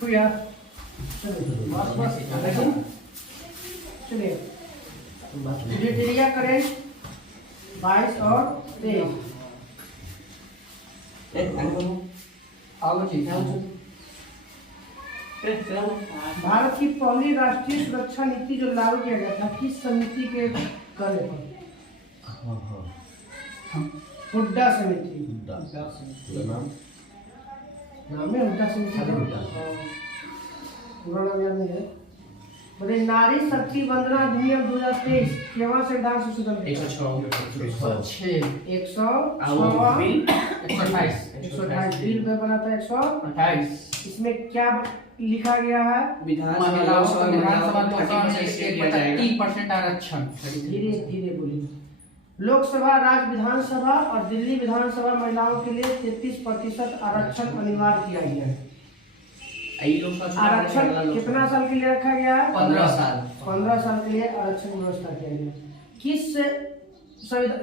तो यार बस चलिए डिटेरिया करेंट 22 और 23 भारत की पहली राष्ट्रीय सुरक्षा नीति जो लागू किया गया था किस समिति के करे पर? हुड्डा समिति। नाम है हुड्डा समिति। पूरा नाम याद नहीं है। बोले नारी शक्ति वंदना अधिनियम 2023 केवल संविधान संशोधन 128 बिल में बना था 128। इसमें क्या लिखा गया है? विधानसभा 30% आरक्षण। धीरे धीरे बोलिए। लोकसभा, राज्य विधानसभा और दिल्ली विधानसभा महिलाओं के लिए 33% आरक्षण अनिवार्य किया गया है। आरक्षण कितना साल के लिए रखा गया है? 15 साल। 15 साल के लिए आरक्षण व्यवस्था किया गया।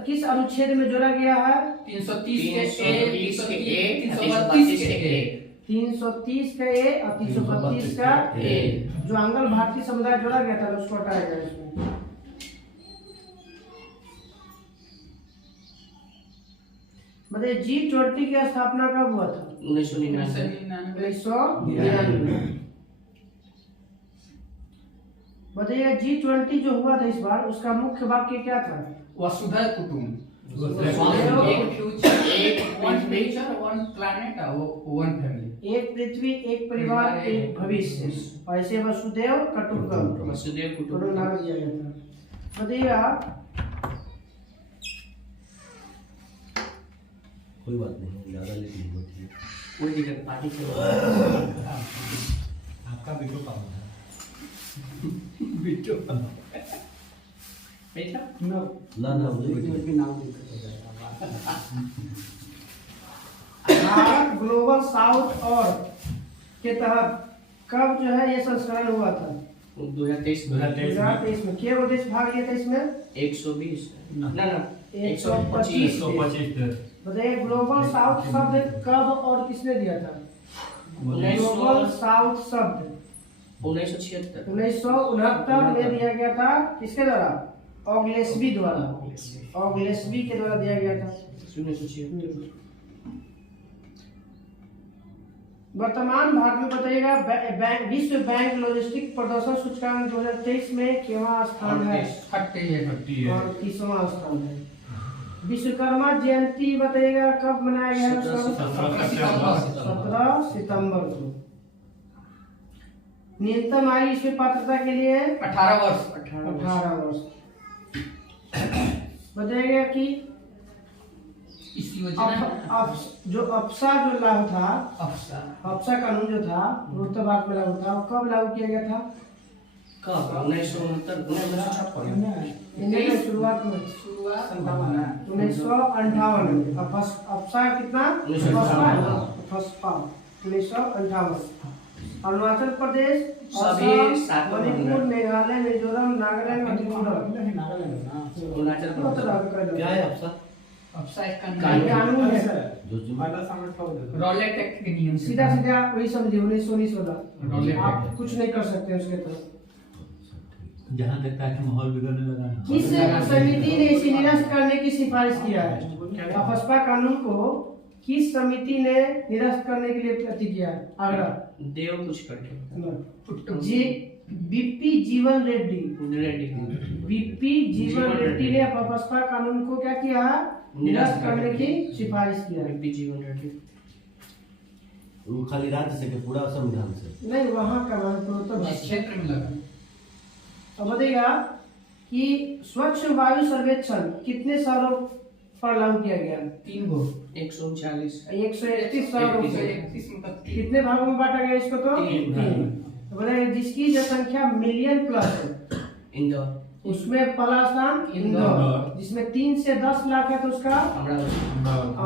किस अनुच्छेद में जोड़ा गया है? 330 के ए, 330 का ए और 332 का ए। जो आंग्ल भारतीय समुदाय जोड़ा गया था उसको हटाया गया इसमें। मतलब G20 की स्थापना कब हुआ था? 1999। बताइए G20 जो हुआ था इस बार उसका मुख्य वाक्य क्या था? वसुधैव कुटुंब। एक पृथ्वी एक परिवार एक भविष्य। ऐसे वसुधैव कुटुंबकम नाम दिया गया था। बताइए आप। कोई बात नहीं, ज्यादा लेट नहीं होती है। कोई दिक्कत पार्टी से आपका वीडियो काम है। वीडियो काम ना मुझे भी नाम भारत ग्लोबल साउथ और के तहत कब जो है ये संस्करण हुआ था? 2023 में। क्या देश भाग लिया था इसमें? 120 ना 125। बताइए ग्लोबल साउथ शब्द कब और किसने दिया था? ग्लोबल साउथ शब्द 1969 में दिया गया था। किसके द्वारा? ऑगलेस्बी द्वारा। ऑगलेस्बी के द्वारा दिया गया था। वर्तमान भारत में बताइएगा विश्व बैंक लॉजिस्टिक प्रदर्शन सूचकांक 2023 में केवां स्थान है? 30वां स्थान है। विश्वकर्मा जयंती बताइएगा कब मनाया गया है? 17 सितंबर को। न्यूनतम आयु इसमें पात्रता के लिए 18 वर्ष। बताइएगा कि इस योजना जो अप्सा जो लागू था, अप्सा कानून जो था उत्तर भारत में लागू था, वो कब लागू किया गया था? 1959 शुरुआत में 1958 में। अप्सा कितना? 1958। अरुणाचल प्रदेश, मणिपुर, मेघालय, मिजोरम, नागालैंड और त्रिपुरा। क्या है आपका? कानून है रॉलेट एक्ट के नियम से। सीधा वही समझिए 1919 वाला। आप कुछ नहीं कर सकते उसके तरफ। जहाँ तक ताकि माहौल बिगड़ने लगा ना। किस समिति ने इसे निरस्त करने की सिफारिश किया है? अफस्पा कानून को किस समिति ने निरस्त करने के लिए प्रति किया? आगरा देव कुछ करके बीपी जीवन रेड्डी ने अफस्पा कानून को क्या किया? निरस्त करने की सिफारिश किया। वो खाली राज्य से के पूरा संविधान से नहीं, वहाँ का क्षेत्र में लगा। अब बताइएगा कि स्वच्छ वायु सर्वेक्षण कितने शहरों पर लागू किया गया? 3 गो 139 131 शहरों से। कितने भागों में बांटा गया इसको? तो 3। बताइए जिसकी जनसंख्या मिलियन प्लस है इंदौर, उसमें पहला स्थान इंदौर। जिसमें 3 से 10 लाख है तो उसका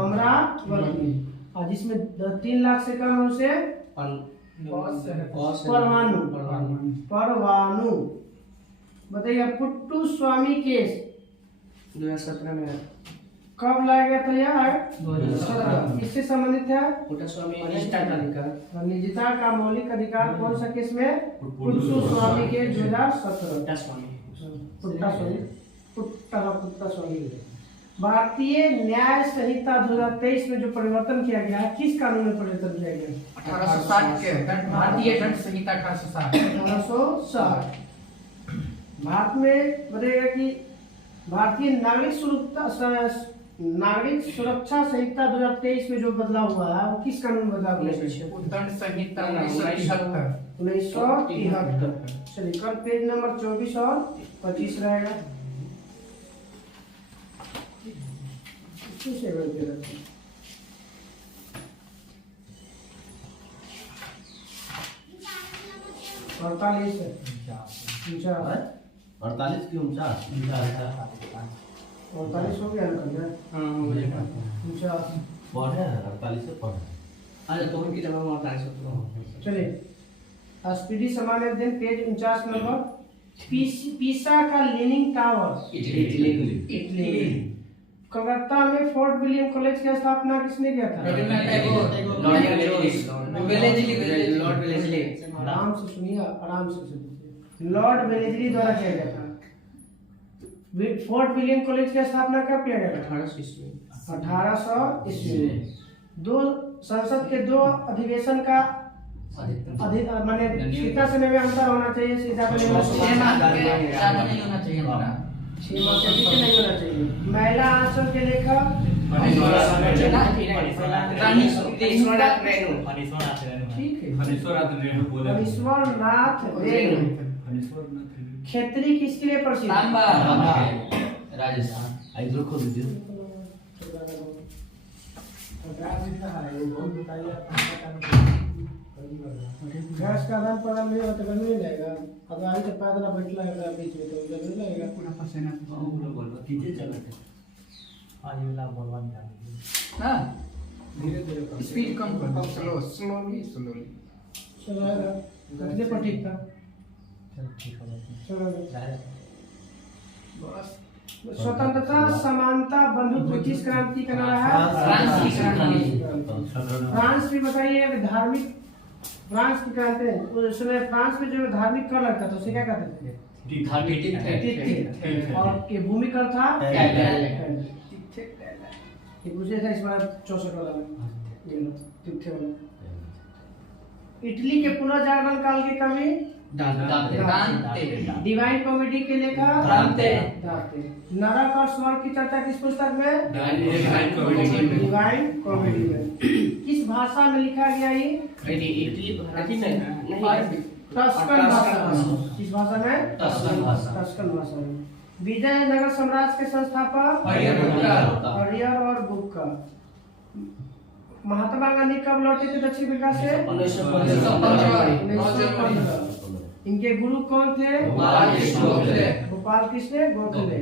अमरावती। और जिसमें 3 लाख से कम है उसे परवाणु। बताइए पुट्टू स्वामी केस 2017 में कब लाया गया था यह? 2017। किससे संबंधित है? पुट्टास्वामी निष्ठा तालिका। और निजता का मौलिक अधिकार कौन सा केस में? पुट्टास्वामी के 2017। पुट्टास्वामी। भारतीय न्याय संहिता 2023 में जो परिवर्तन किया गया है, किस कानून में परिवर्तन किया गया? 1860 के भारतीय दंड संहिता 1860। भारत में बताइएगा कि भारतीय नागरिक सुरक्षा संहिता 2023 में जो बदलाव हुआ है वो किस कानून में बदलाव हुआ है? दंड संहिता 1973। चलिए कल पेज नंबर 24 और 25 रहेगा। किसे बोलते रहते हैं? अड़तालीस है। 48 की 49 48 हो गया ना कल? हाँ मुझे 49। पढ़े 48 से पढ़े। आज तो उनकी जगह 48 चलिए स्पीडी सामान्य अध्ययन पेज 49 नंबर। पीसा का लीनिंग टावर इटली। कलकत्ता में फोर्ट विलियम कॉलेज की स्थापना किसने किया था? Lord Wellesley. आराम से सुनिए, आराम से सुनिए। लॉर्ड वेलेस्ली द्वारा किया गया था। फोर्ट विलियम कॉलेज की स्थापना कब किया गया था? 1800 ईस्वी। 1800 ईस्वी में। दो संसद के दो अधिवेशन का माने सीता समय में अंतर होना चाहिए। सीता समय में 6 माह ज्यादा नहीं होना चाहिए हमारा। 6 माह से नीचे नहीं होना चाहिए। महिला आंचल के लेखक ठीक है, हरीश्वरनाथ रेणु। क्षेत्रीय किसके लिए प्रसिद्ध? राजस्थान। इधर खोल दीजिए। गैस का आदान प्रदान नहीं होता गर्मी नहीं लगेगा। अब आगे से पैदल बैठला है बीच में तो गर्मी लगेगा। पूरा पसीना कीजिए चलो। आज वाला बोलवा ना धीरे धीरे स्पीड कम कर, स्लोली चलाएगा। कितने पर ठीक था? चल ठीक हो चलो। बस स्वतंत्रता समानता बंधुत्व किस क्रांति का नारा है? फ्रांस की क्रांति। फ्रांस भी बताइए अभी धार्मिक फ्रांस की क्रांति है। उस समय फ्रांस में जो धार्मिक कर लगता था उसे क्या कहते थे? तीर्थ। और के भूमि कर था ये पूछे था इस बार 64 वाला में। ये लो तीर्थ वाला। इटली के पुनर्जागरण काल की कवि डिवाइन कॉमेडी के लेखक दांते। नरक और स्वर्ग की चर्चा किस पुस्तक में? डिवाइन कॉमेडी में। किस भाषा में लिखा गया ये? टस्कन भाषा। किस भाषा में? टस्कन भाषा में। विजयनगर साम्राज्य के संस्थापक हरियर और बुक्का। महात्मा गांधी कब लौटे थे दक्षिण अफ्रीका से? 1915। इनके गुरु कौन थे? गोपाल कृष्ण गोखले।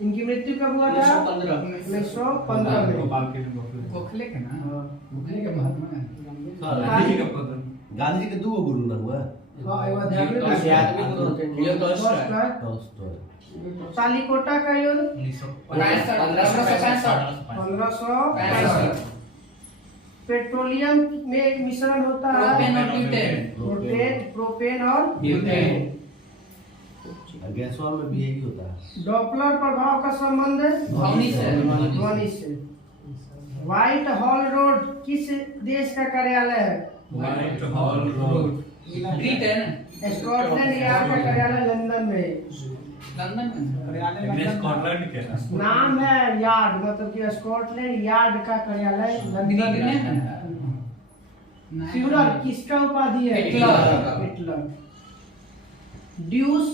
इनकी मृत्यु कब हुआ था? 1915 में। गोखले के ना हाँ। गोखले के महात्मा है। गांधी जी के दो गुरु ना हुआ। हाँ, एक बार ध्यान में तालीकोटा का युद्ध 1565। पेट्रोलियम में एक मिश्रण होता है प्रोपेन और ब्यूटेन। गैसवा में भी यही होता है। डॉपलर प्रभाव का संबंध ध्वनि से। व्हाइट हॉल रोड किस देश का कार्यालय है? ब्रिटेन। स्कॉटलैंड यार्ड का कार्यालय लंदन में। स्कॉटलैंड के नाम है यार्ड, मतलब कि स्कॉटलैंड यार्ड का कार्यालय लंदन में। फ्यूरर किसका उपाधि है? हिटलर। ड्यूस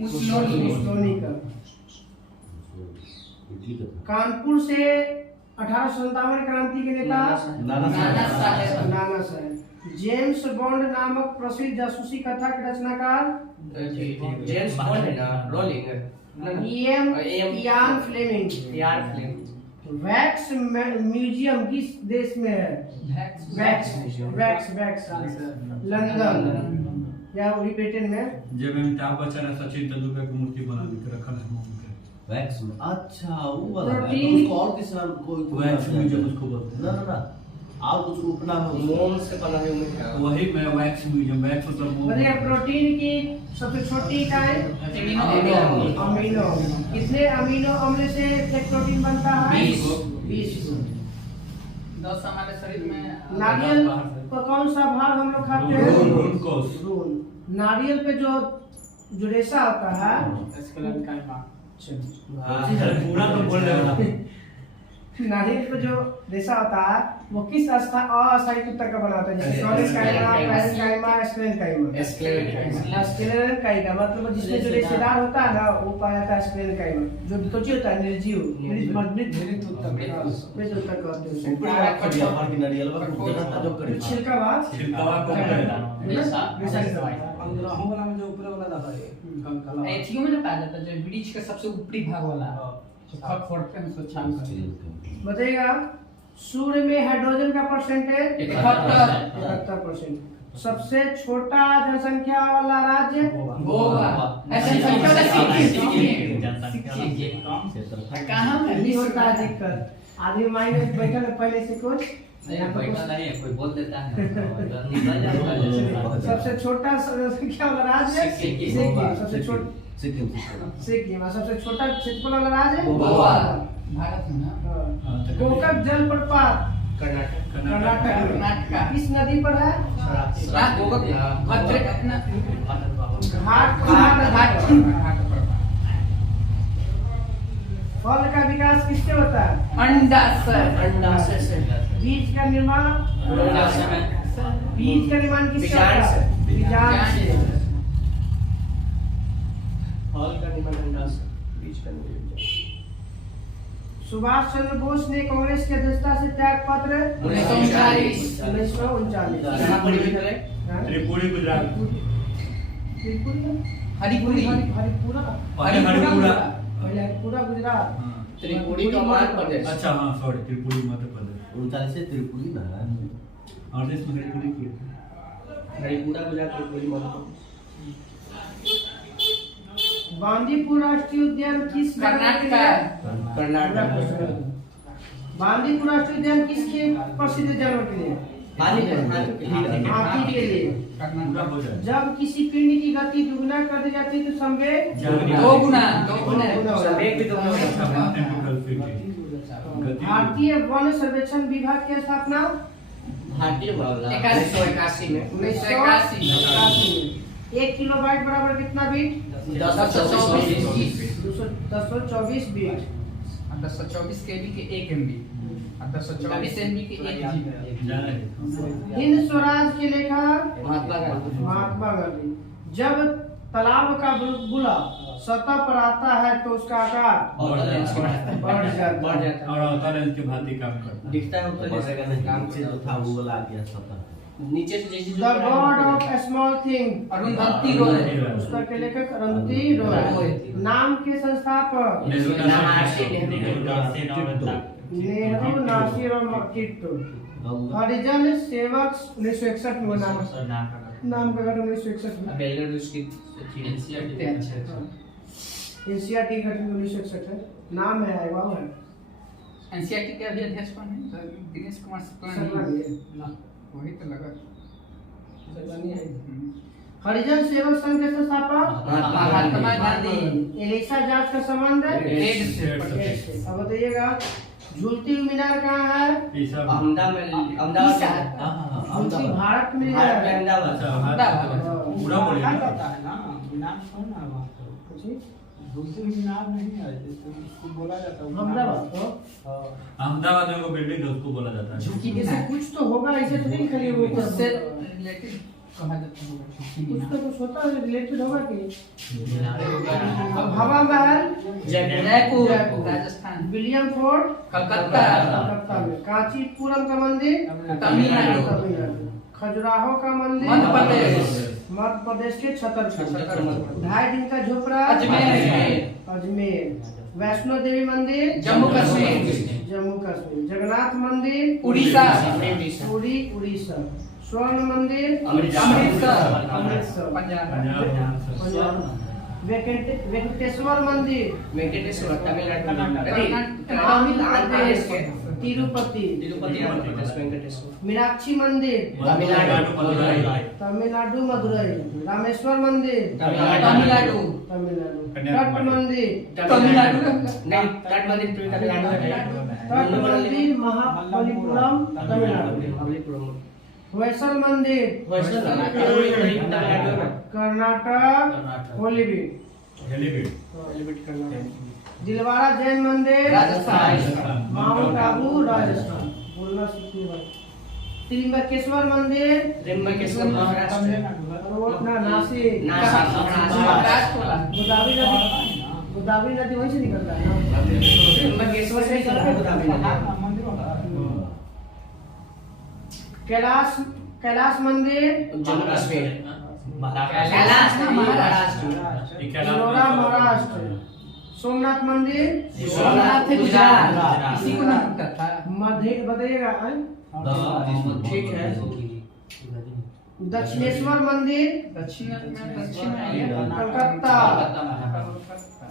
मुसोलिनी का। कानपुर से 1857 क्रांति के नेता नाना साहेब। जेम्स बॉन्ड नामक प्रसिद्ध जासूसी कथा के रचनाकार जेम्स बॉन्ड है ना, Rowling. Ian Fleming. Wax museum किस देश में है? वैक्स लंदन या ब्रिटेन में। जब अमिताभ बच्चन ने सचिन तेंदुलकर की मूर्ति बना के रखा है वैक्स में अच्छा वो वाला है प्रोटीन- उसको और किस नाम कोई वैक्स म्यूजियम उसको बोलते हैं। ना और कुछ उपनाम है उसका। मोम से बना है उनका। वही मैं वैक्स म्यूजियम, वैक्स मतलब वो बताइए प्रोटीन की सबसे छोटी इकाई अमीनो। अमीनो। कितने अमीनो अम्ल से एक प्रोटीन बनता है? 20। 10 हमारे शरीर में नारियल का कौन सा भाग हम लोग खाते हैं? रून कोस। रून। नारियल पे जो रेशा होता है स्केलेटन का भाग। पूरा तो बोल रहे हो। नारियल पे जो रेशा होता है वो किस अस्थायी तत्व का बना होता है? जैसे सॉलिड-काइमा, पैरेंकाइमा, स्क्लेरेनकाइमा। स्क्लेरेनकाइमा मतलब जिसमें जो रेशेदार होता है ना वो पाया जाता है स्क्लेरेनकाइमा। जो त्वचा होता है निर्जीव मृत उत्तक कहते हैं। पूरा खड़िया मार के नारियल का जगह जो करे छिलका भाग छिलकावा को करेगा। अंदरहों वाला में जो ऊपर वाला रहता है एथियो में ना पाया जाता है जो वृक्ष का सबसे ऊपरी भाग वाला खड़ खोड़ते हैं उसको छान कर बताइएगा सूर्य में हाइड्रोजन का परसेंटेज 71%। सबसे छोटा जनसंख्या वाला राज्य गोवा ऐसा संख्या वाला सिक्किम कहां में नहीं होता है दिक्कत। आदमी माइंड में बैठल है पहले से कुछ यहाँ पे बैठा नहीं है, कोई बोल देता है ना, निकल जाता है। सबसे छोटा जनसंख्या वाला राज्य सिक्किम। सबसे छोटा सिक्किम सिक्किम। और सबसे छोटा क्षेत्रफल वाला राज्य गोवा भारत में ना हाँ। गोकक जलप्रपात कर्नाटक। कर्नाटक में किस नदी पर है? रात गोवा भद्र अपना घाट। फल का विकास किससे होता है? अंडा से अंडाशय से। बीज का निर्माण अंडाशय में। बीज का निर्माण किससे बीजांड होता है? से। बीजांड से। फल का निर्माण अंडाशय, बीज का निर्माण। सुभाष चंद्र बोस ने कांग्रेस की अध्यक्षता से त्याग पत्र 1939। 1939 कहाँ पढ़ी हुई थी? त्रिपुरी गुजरात। हरिपुरी हरिपुरा पहले हरिपुरा। पहले हरिपुरा गुजरात। हाँ। त्रिपुरी का मध्य प्रदेश। अच्छा हाँ सॉरी, त्रिपुरी मध्य प्रदेश। 39 से त्रिपुरी ना है और देश में त्रिपुरी की है। हरिपुरा गुजरात, त्रिपुरी मध्य प्रदेश। बांदीपुर राष्ट्रीय उद्यान किस कर्नाटक कर्नाटक। बांदीपुर राष्ट्रीय उद्यान किसके प्रसिद्ध जानवर के लिए? हाथी के लिए। पूरा हो जाए। जब किसी पिंड की गति दुगुना कर दी जाती है तो संवेग दो गुना संवेग भी दोगुना होता है। भारतीय वन सर्वेक्षण विभाग की स्थापना भारतीय वन 1981 में। 1981 में। 1 किलोबाइट बराबर कितना बीट? 1024 बीट। 1024 केबी के 1 एमबी 1024 एमबी के 1 जीबी जाना है। हिंद स्वराज के लेखक महात्मा गांधी। महात्मा गांधी। जब तालाब का बुलबुला सतह पर आता है तो उसका आकार बढ़ जाता है। बढ़ जाता बढ़ है। जाता और अवतार लेंस के भांति काम करता है। दिखता है ऊपर बढ़ेगा नहीं काम से जो था वो वाला आ गया सब नीचे से जैसे the God of small thing. Arundhati Roy पुस्तक के लेखक अरुंधति रॉय। नाम के संस्थापक नेहरू नेहरू नासिर और टिट्टू। हरिजन सेवक 1961 में नाम का गठन 1961 में। बेलारूस की एशियाटिक गठन 1961 है। नाम है आएगा है एनसीईआरटी के अभी अध्यक्ष कौन है? दिनेश कुमार शुक्ला सरवानी नहीं है। वही तो लगा सरवानी है। हरिजन सेवक संघ के संस्थापक महात्मा गांधी एलिसा जांच का संबंध हेड से अब बताइएगा झूलती हुई मीनार कहाँ है? अहमदाबाद। झूलती भारत में भारत में है। अहमदाबाद। पूरा बोलिए। अहमदाबाद तो अहमदाबाद में वो बिल्डिंग है उसको बोला जाता है। झुकी ऐसे कुछ तो होगा, ऐसे तो नहीं खाली वो उससे कुछ रिलेटेड कहा जाता है झुकी तो मीनार कुछ होता है रिलेटेड होगा कि अब हवा महल जयपुर राजस्थान विलियम फोर्ट कलकत्ता कलकत्ता में। कांचीपुरम का मंदिर तमिलनाडु तमिलनाडु। खजुराहो का मंदिर मध्य प्रदेश मध्य प्रदेश के छतरपुर। छतरपुर। 2.5 दिन का झोपड़ा अजमेर अजमेर। वैष्णो देवी मंदिर जम्मू कश्मीर जम्मू कश्मीर। जगन्नाथ मंदिर उड़ीसा पुरी उड़ीसा। स्वर्ण मंदिर अमृतसर। अमृतसर पंजाब पंजाब। वेंकटेश्वर मंदिर वेंकटेश्वर तमिलनाडु आंध्र प्रदेश तिरुपति वेंकटेश्वर मीनाक्षी मंदिर तमिलनाडु मदुरई रामेश्वर मंदिर तमिलनाडु तट मंदिर नहीं तट मंदिर तमिलनाडु है तट मंदिर महाबलीपुरम तमिलनाडु वैसल मंदिर कर्नाटक होलीबीड दिलवाड़ा जैन मंदिर राजस्थान माउंट आबू राजस्थान बोलना सीखिए भाई त्रिम्बकेश्वर मंदिर त्र्यंबकेश्वर महाराष्ट्र नासिक गोदावरी नदी वहीं से निकलता है ना त्र्यंबकेश्वर से कैलाश मंदिर जम्मू कश्मीर अरोरा महाराष्ट्र सोमनाथ मंदिर सोमनाथ गुजरात इसी को नाम करता मध्य बताइएगा ठीक है दक्षिणेश्वर मंदिर दक्षिण कलकत्ता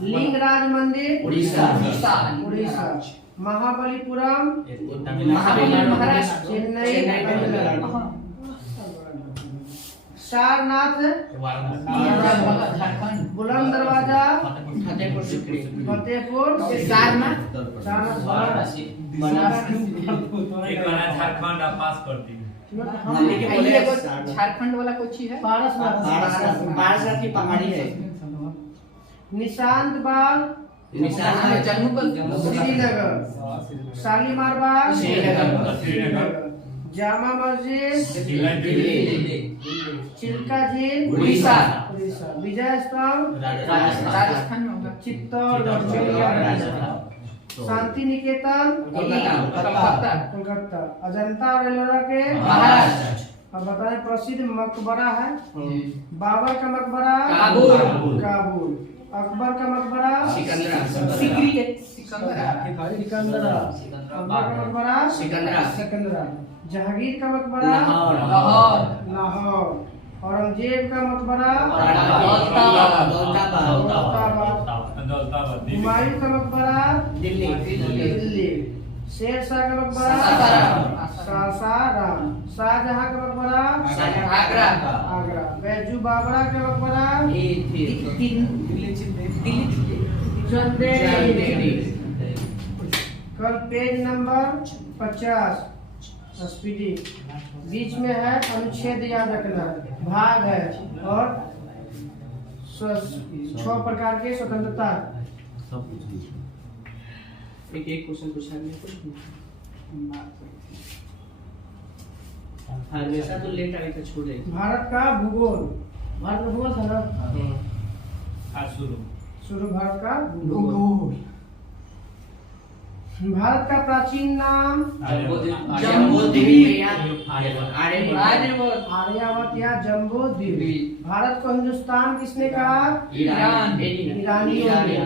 लिंगराज मंदिर उड़ीसा महाबलीपुरम महाराष्ट्र चेन्नई तमिलनाडु सारनाथ झारखंड बुलंद दरवाजा फतेहपुर सीकरी फतेहपुर सारनाथ एक बार झारखंड आप पास करती है झारखंड वाला कोची है पारसनाथ की पहाड़ी है निशांत बाग निशान श्रीनगर शालीमार बाग श्रीनगर जामा मस्जिद चिल्का झील उड़ीसा विजय स्तंभ राजस्थान में होगा चित्तौड़गढ़ शांति निकेतन कलकत्ता कोलकाता अजंता और एलोरा के महाराष्ट्र अब बताएं प्रसिद्ध मकबरा है बाबर का मकबरा काबुल अकबर का मकबरा सिकंदरा सिकंदरा अकबर का मकबरा सिकंदरा जहांगीर का मकबरा लाहौर औरंगजेब का मकबरा दौलताबाद हुमायूं का मकबरा दिल्ली शेर शाह का मकबरा सासाराम शाहजहां का मकबरा आगरा बैजू बाबरा का मकबरा चंदेरी कल पेज नंबर 50 स्पीडी बीच में है अनुच्छेद याद रखना भाग है और 6 प्रकार के स्वतंत्रता एक क्वेश्चन पूछा हमेशा तो लेट आने का छोड़ दे भारत का भूगोल भारत का भूगोल था ना शुरू भारत का भूगोल भारत का प्राचीन नाम आर्यावर्त या जम्बू द्वीप भारत को हिंदुस्तान किसने कहा ईरानियों ने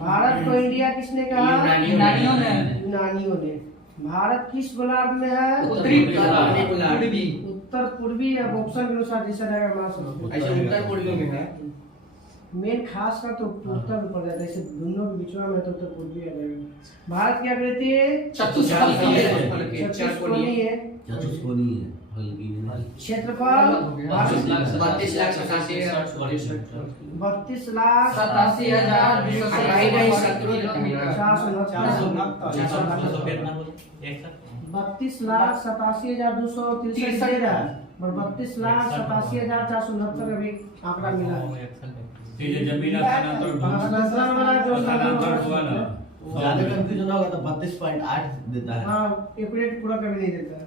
भारत को इंडिया किसने कहा यूनानियों ने भारत किस गोलार्ध में है उत्तर पूर्वी या ऑप्शन के अनुसार जैसा रहेगा उत्तर पूर्वी में है मेन खास का तो उत्तर में पड़ जाता है ऐसे दोनों के बीच में तो उत्तर पूर्वी आ जाएगा भारत की आकृति चतुष्कोणीय है क्षेत्रफल 32,87,263 और 32,87,469 अभी आंकड़ा मिला है। ये जमीन स्थानांतरण वाला जो हुआ ना ज्यादा कंफ्यूजन होगा तो 32.8 देता है। हाँ एक्यूरेट पूरा कभी नहीं देता है।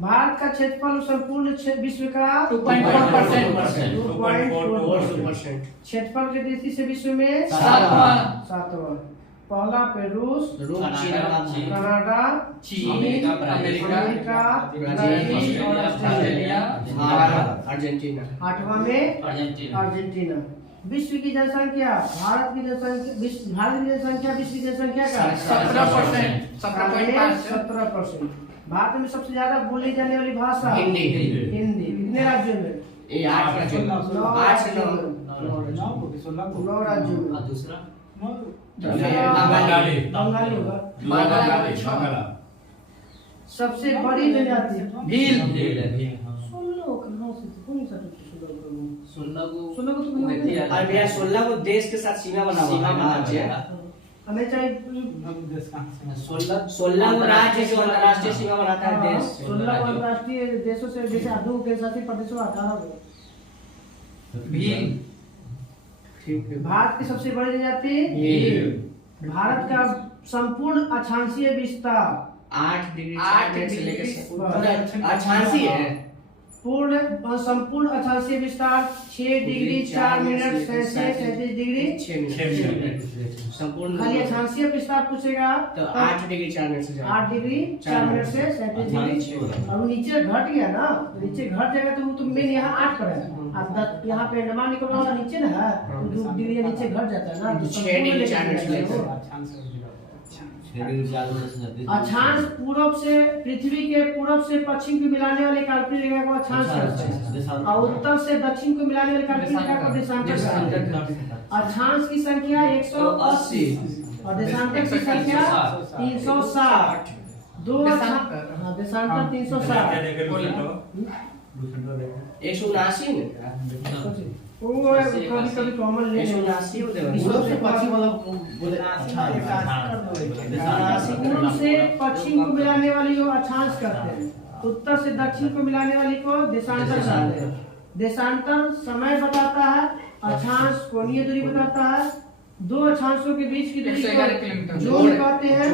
भारत का क्षेत्रफल संपूर्ण विश्व का 2.4% क्षेत्रफल की दृष्टि से विश्व में 7वां पहला पे रूस कनाडा चीन अमेरिका ब्राजील और ऑस्ट्रेलिया अर्जेंटीना 8वां में अर्जेंटीना। विश्व की जनसंख्या भारत की जनसंख्या विश्व की जनसंख्या का 17%। भारत में सबसे ज्यादा बोली जाने वाली भाषा हिंदी। कितने राज्यों में? 8 राज्यों 8 से 9 9 राज्यों में। और दूसरा बंगाली होगा। बांग्ला सबसे बड़ी जनजाति भील। सुन लो कहाँ से कौन सा टॉपिक 16 को 16 को तो मैं देखिए और भैया 16 को देश के साथ सीमा बना हुआ है राज्य। हमें चाहिए 16 को राज्य जो अंतर्राष्ट्रीय सीमा बनाता है देश। 16 अंतर्राष्ट्रीय देशों से जैसे आधु केंद्रशासित प्रदेशों 18 भील। ठीक है। भारत की सबसे बड़ी जनजाति भारत का संपूर्ण अक्षांशीय विस्तार 8 डिग्री 8 से डिग्री लेकर से- अक्षांशीय है। पूर्ण संपूर्ण अक्षांशीय विस्तार 6 degree 4 minute Celsius 37 degree 6 minute संपूर्ण खाली अक्षांशीय विस्तार पूछेगा तो 8 डिग्री 4 मिनट से 8 डिग्री 4 मिनट से 37 डिग्री। अब नीचे घट गया ना, तो नीचे घट जाएगा तो वो तो मेन यहाँ 8 पर है। अब यहाँ पे अंडमान निकोबार वाला नीचे ना है, तो 2 डिग्री नीचे घट जाता है ना, तो 6 डिग्री 4 मिनट से लेकर अक्षांश पूर्व से पृथ्वी के पूर्व से पश्चिम को मिलाने वाली काल्पनिक रेखा को अक्षांश कहते हैं, और उत्तर से दक्षिण को मिलाने वाली काल्पनिक रेखा को देशांतर कहते हैं। अक्षांश की संख्या 180 और देशांतर की संख्या 360। दो देशांतर। हाँ, देशांतर 360। 179 में वो कभी कभी कॉमन ले 179 होते हैं। पूर्व से पश्चिम वाला बोले पूर्व से पश्चिम को मिलाने वाली को अक्षांश कहते हैं, उत्तर से दक्षिण को मिलाने वाली को देशांतर कहते हैं। देशांतर समय बताता है, अक्षांश कोणीय दूरी बताता है। दो अक्षांशों के बीच की दूरी 111 को किलोमीटर। जोड़ कहते हैं,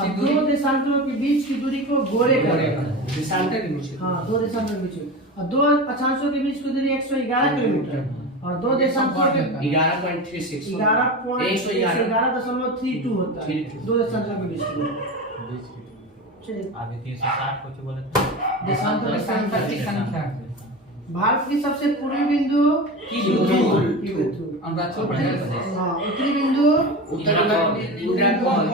और दो देशांतरों के बीच की दूरी को गोरे कहते हैं। देशांतर के बीच हाँ, दो देशांतरों के बीच में। और दो अक्षांशों के बीच की दूरी 111 किलोमीटर, और दो देशांतरों के 11.36 11.32 होता है। 32 दो देशांतरों के बीच की दूरी। चलिए, आगे 360 को जो बोले देशांतर देशांतर की संख्या। भारत की सबसे पूर्वी बिंदु किबुतुल। अरुणाचल प्रदेश। हाँ, उत्तरी बिंदु इंदिरा कौल।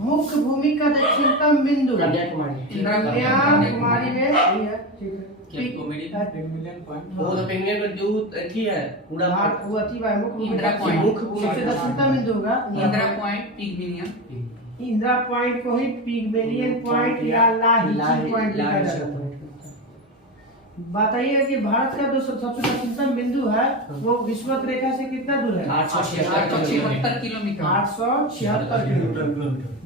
मुख्य भूमि का दक्षिणतम बिंदु कन्याकुमारी। कन्याकुमारी में यही है, ठीक है। केप कॉमेडी वो तो पेंगुइन पर दूध की है पूरा भारत वो अति मुख्य भूमि इंदिरा पॉइंट। मुख्य भूमि सबसे दक्षिणतम बिंदु होगा इंदिरा पॉइंट पिगमिनियन। इंदिरा पॉइंट को ही पिगमेलियन पॉइंट या लाहीची पॉइंट लिखा जाता है। बताइए कि भारत का जो सबसे दक्षिणतम बिंदु है वो विषुवत रेखा से कितना दूर है? 876 किलोमीटर। 876 किलोमीटर।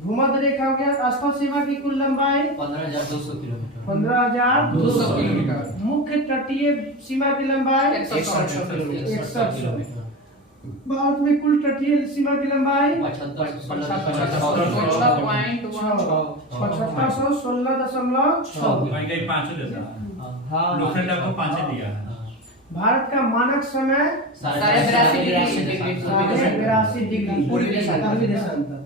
भूमध्य रेखा हो गया। स्थल सीमा की कुल लंबाई 15,200 किलोमीटर। 15,200 किलोमीटर। मुख्य तटीय सीमा की लंबाई 160 किलोमीटर। 160 किलोमीटर। भारत में कुल तटीय सीमा की लंबाई 75,16.6 हाँ लोखंडा को 5 दिया है। भारत का मानक समय 82 डिग्री पूर्वी देशांतर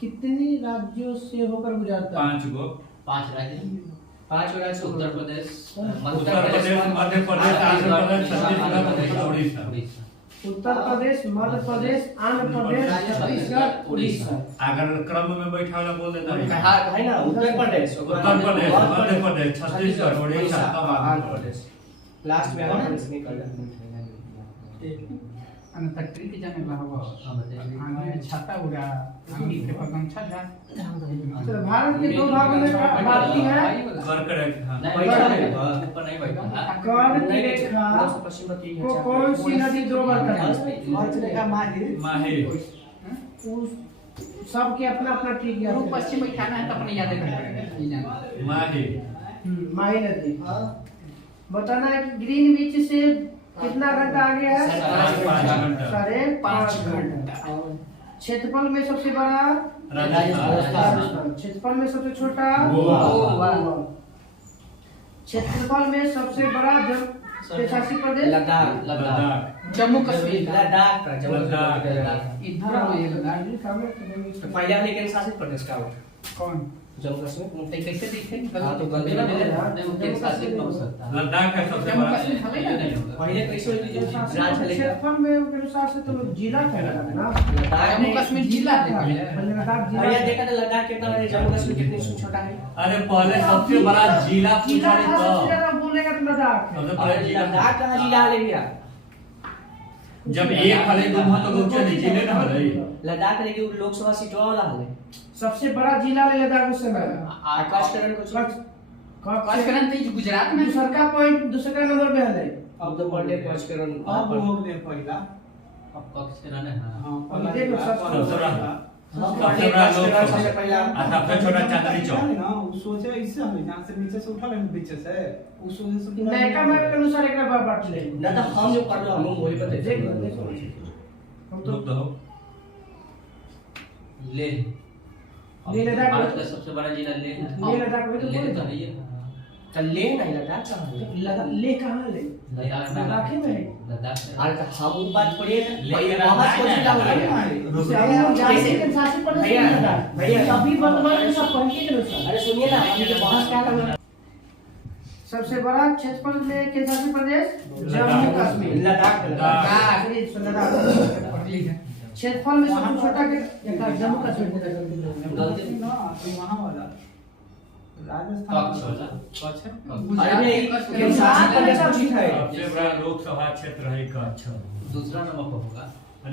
कितनी राज्यों से होकर गुजरता है? 5 को 5 राज्य 5 राज्य उत्तर प्रदेश उत्तर प्रदेश मध्य प्रदेश आंध्र प्रदेश छत्तीसगढ़ उड़ीसा उत्तर प्रदेश, मध्य प्रदेश, आंध्र प्रदेश, छत्तीसगढ़, उड़ीसा। अगर क्रम में बैठा वाला बोल देता है है ना उत्तर प्रदेश उत्तर प्रदेश मध्य प्रदेश छत्तीसगढ़ उड़ीसा तब आंध्र प्रदेश लास्ट में आंध्र प्रदेश निकल जाता तकरी की जाने वाला हुआ आंधी छाता उड़ा आंधी के पगम छाता। तो भारत के दो भागों में बांटती है। कर्क रेखा बैठा ऊपर नहीं बैठा कर्क रेखा पश्चिम को कौन सी नदी दो बार करती है? माही सबके अपना अपना ट्रिक याद पूर्व है। पश्चिम बैठाना है तो अपने याद रखना पड़ेगा। माही माही नदी। बताना है कि ग्रीनविच से कितना घंटा आगे है? 5.5 घंटा। क्षेत्रफल में सबसे बड़ा राजस्थान। क्षेत्रफल में सबसे छोटा गोवा। क्षेत्रफल में सबसे बड़ा प्रशासित प्रदेश लद्दाख जम्मू कश्मीर। लद्दाख इधर में ये लद्दाख पहले हमने केंद्र शासित प्रदेश का हुआ कौन जम्मू कश्मीर तो कैसे देखें हाँ तो गलती में शासित हो सकता है लद्दाख का सबसे जम्मू बड़ा कश्मीर हमें नहीं होगा। पहले कैसे हुई थी जो राज्य लेकर क्षेत्रफल में के अनुसार से तो जिला कहलाता है ना। लद्दाख जम्मू में कश्मीर जिला पहले लद्दाख और ये जिला देखा था लद्दाख कितना बड़ा है, जम्मू कश्मीर कितनी छोटा है। अरे पहले सबसे बड़ा जिला जिला पूछा सबसे तो ज्यादा बोल बोलेगा तो लद्दाख है। सबसे और बड़ा जिला लद्दाख कहाँ जिला ले गया? जब एक हले दूमा तो ऊंचे जिले ना हले लद्दाख लेके वो लोकसभा सीट वाला हले। सबसे बड़ा जिला ले लद्दाख उस समय आकाश करण को कच करन तो गुजरात में दूसरा का पॉइंट दूसरा नंबर पे है। अब तो पढ़ले आकाश करण अब हो गए पहिला अब कक्ष के ना हां हां अब देखो सबसे बड़ा सबसे पहला सबसे छोटा चांदनी चौक ना वो सोचे इससे हम यहां से नीचे से उठा लेंगे पीछे से उस सोचे से पूरा नैका मैप के अनुसार एक बार बांट ले। ना तो हम जो पढ़ लो हम वही पता देख है। देखो हम तो तो ले ले लद्दाख भारत का सबसे बड़ा जिला ले ले लद्दाख में तो ले बोले तो था। है ये चल ले नहीं लद्दाख कहाँ है? ले कहाँ ले लद्दाख ही में है। लद्दाख अरे तो हम वो बात पढ़िए ले ना वहाँ सोच लिया हो गया। उसे हम जानते हैं शासित प्रदेश भैया, नहीं लद्दाख। भैया। अभी वर्तमान में सब पॉइंट के अनुसार अरे सुनिए ना हम ये बहस क्या कर रहे हैं? सबसे बड़ा क्षेत्रफल में केंद्र शासित प्रदेश जम्मू कश्मीर लद्दाख लद्दाख लद्दाख पढ़ ली है। क्षेत्रफल में सबसे छोटा के जम्मू कश्मीर गलती ना तो वहां वाला राजस्थान कक्ष वाला कच्छ है अरे नहीं केंद्र शासित प्रदेश कुछ ही है। सबसे बड़ा लोकसभा क्षेत्र है कच्छ। दूसरा नंबर पर होगा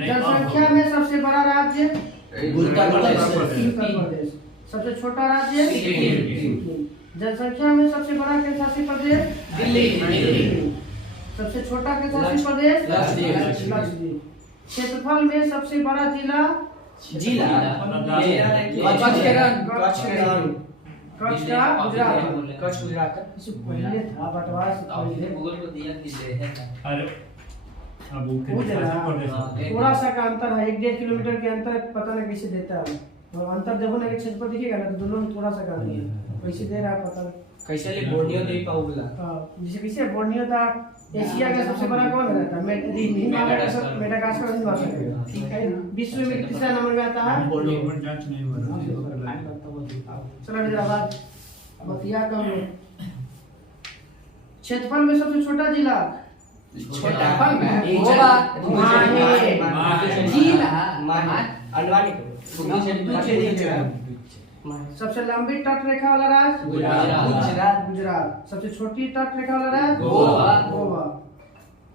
जनसंख्या में सबसे बड़ा राज्य उत्तर प्रदेश उत्तर प्रदेश। सबसे छोटा राज्य सिक्किम। जनसंख्या में सबसे बड़ा केंद्र शासित प्रदेश दिल्ली। सबसे छोटा केंद्र शासित प्रदेश लक्षद्वीप। लक्षद्वीप। क्षेत्रफल में सबसे बड़ा जिला जिला कच्छ करण कच्छ का गुजरात। कच्छ गुजरात का इससे पहले था बंटवारा से आपने पहले गूगल को दिया कि ले है अरे अब वो वो केंद्र देना। शासित प्रदेश हाँ, है। थोड़ा सा का अंतर है 1.5 किलोमीटर के अंतर पता नहीं कैसे देता है। और अंतर देखो ना कि क्षेत्रफल दिखेगा ना तो दोनों में थोड़ा सा का अंतर है। कैसे दे रहा है पता नहीं। कैसे ले बोर्नियो दे पाऊंगा। जैसे किसे बोर्नियो था एशिया का सबसे बड़ा कौन रहता है हिमालय का सब मेडागास्कर नहीं मार सकेगा। ठीक है विश्व में तीसरा नंबर में आता है। गवर्नमेंट जांच नहीं हो रहा है। चलो हैदराबाद बतिया कम क्षेत्रफल में सबसे छोटा जिला क्षेत्रफल में एक गोवा माहे जिला अलवानी सबसे लंबी तट रेखा वाला राज्य गुजरात। गुजरात। सबसे छोटी तट रेखा वाला राज्य गोवा। गोवा।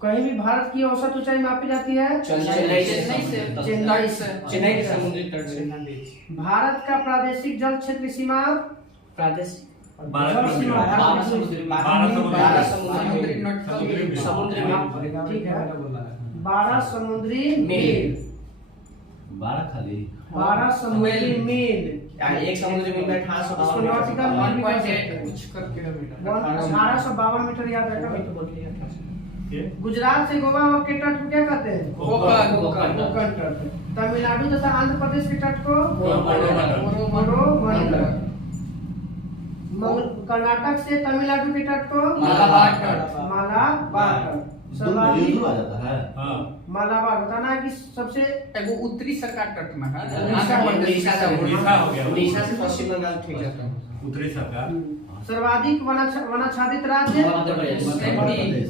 कहीं भी भारत की औसत ऊंचाई मापी जाती है चेन्नई चेन्नई से। चेन्नई के समुद्री तट से भारत का प्रादेशिक जल क्षेत्र सीमा प्रादेश भारत जल सीमा बारह समुद्री बारह समुद्री समुद्री समुद्री में ठीक है 12 समुद्री मील 12 खाली 12 समुद्री मील एक समुद्री मील में 1800 इसको नॉटिकल मील भी कह सकते हैं। कुछ कर किलोमीटर 1852 मीटर याद रखा मैं तो बोल लिया। गुजरात से गोवा के तट को क्या कहते हैं कोंकण तट। तमिलनाडु तथा आंध्र प्रदेश के तट को कोरोमंडल। कर्नाटक से तमिलनाडु के तट को मालाबार तट। मालाबार तट। ये तो आ जाता है। हाँ मालाबार बताना है कि सबसे वो उत्तरी सरकार तट में है उड़ीसा उड़ीसा हो गया। उड़ीसा से पश्चिम बंगाल ठीक जाता है। उत्तरी सरकार सर्वाधिक वनाच्छादित राज्य मध्य प्रदेश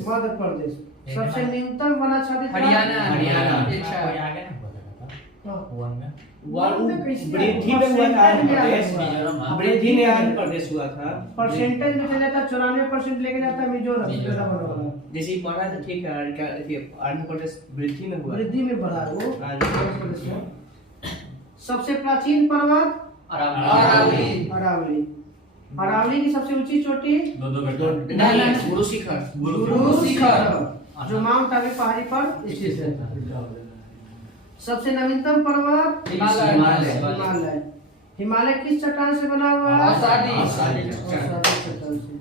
मध्य प्रदेश। सबसे न्यूनतम वनाच्छादित राज्य हरियाणा वृद्धि में हुआ था वृद्धि में आंध्र प्रदेश हुआ था। परसेंटेज में चला जाता 94% लेके जाता है मिजोरम ज्यादा बना वाला। जैसे ही पढ़ा था ठीक है आंध्र प्रदेश वृद्धि में हुआ। वृद्धि में बढ़ा है वो आंध्र प्रदेश में। सबसे प्राचीन पर्वत अरावली अरावली। अरावली की सबसे ऊंची चोटी दो नहीं गुरु शिखर गुरु शिखर जो माउंट आबू पहाड़ी पर स्थित है। सबसे नवीनतम पर्वत हिमालय। हिमालय किस चट्टान से बना हुआ है आसादी चट्टान से।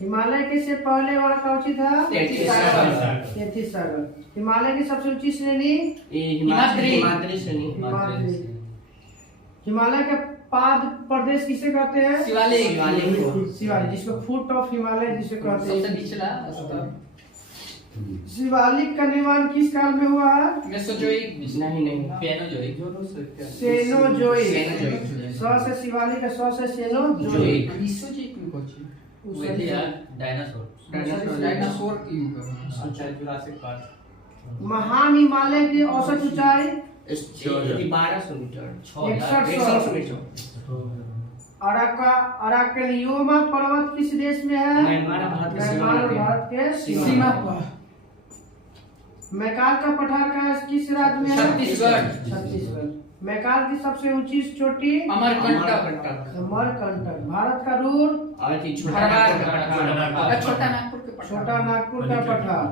हिमालय के से पहले वहाँ का ऊंची था तैतीस सागर। हिमालय की सबसे ऊंची श्रेणी हिमाद्री श्रेणी हिमाद्री। हिमालय के पाद प्रदेश किसे कहते हैं शिवालिक जिसको फुट ऑफ हिमालय जिसे कहते सबसे हैं। निचला स्तर शिवालिक का निर्माण किस काल में हुआ है मेसोजोइक नहीं सेनोजोइक। सेनोजोइक। स से शिवालिक स से सेनोजोइक। मेसोजोइक में कुछ वो थे यार डायनासोर डायनासोर की युग महान हिमालय की औसत ऊंचाई 1200 मीटर 6100 मीटर अराकलियोमा पर्वत किस देश में है? म्यांमार भारत के सीमा म्यांमार में है। भारत के सीमा सीमा पर। मैकाल का पठार कहाँ किस राज्य में है? छत्तीसगढ़। छत्तीसगढ़। मैकाल की सबसे ऊंची चोटी? अमरकंटक। अमरकंटक। भारत का रूर? और थी छोटा छोटा छोटा नागपुर के पठार। छोटा नागपुर का पठार।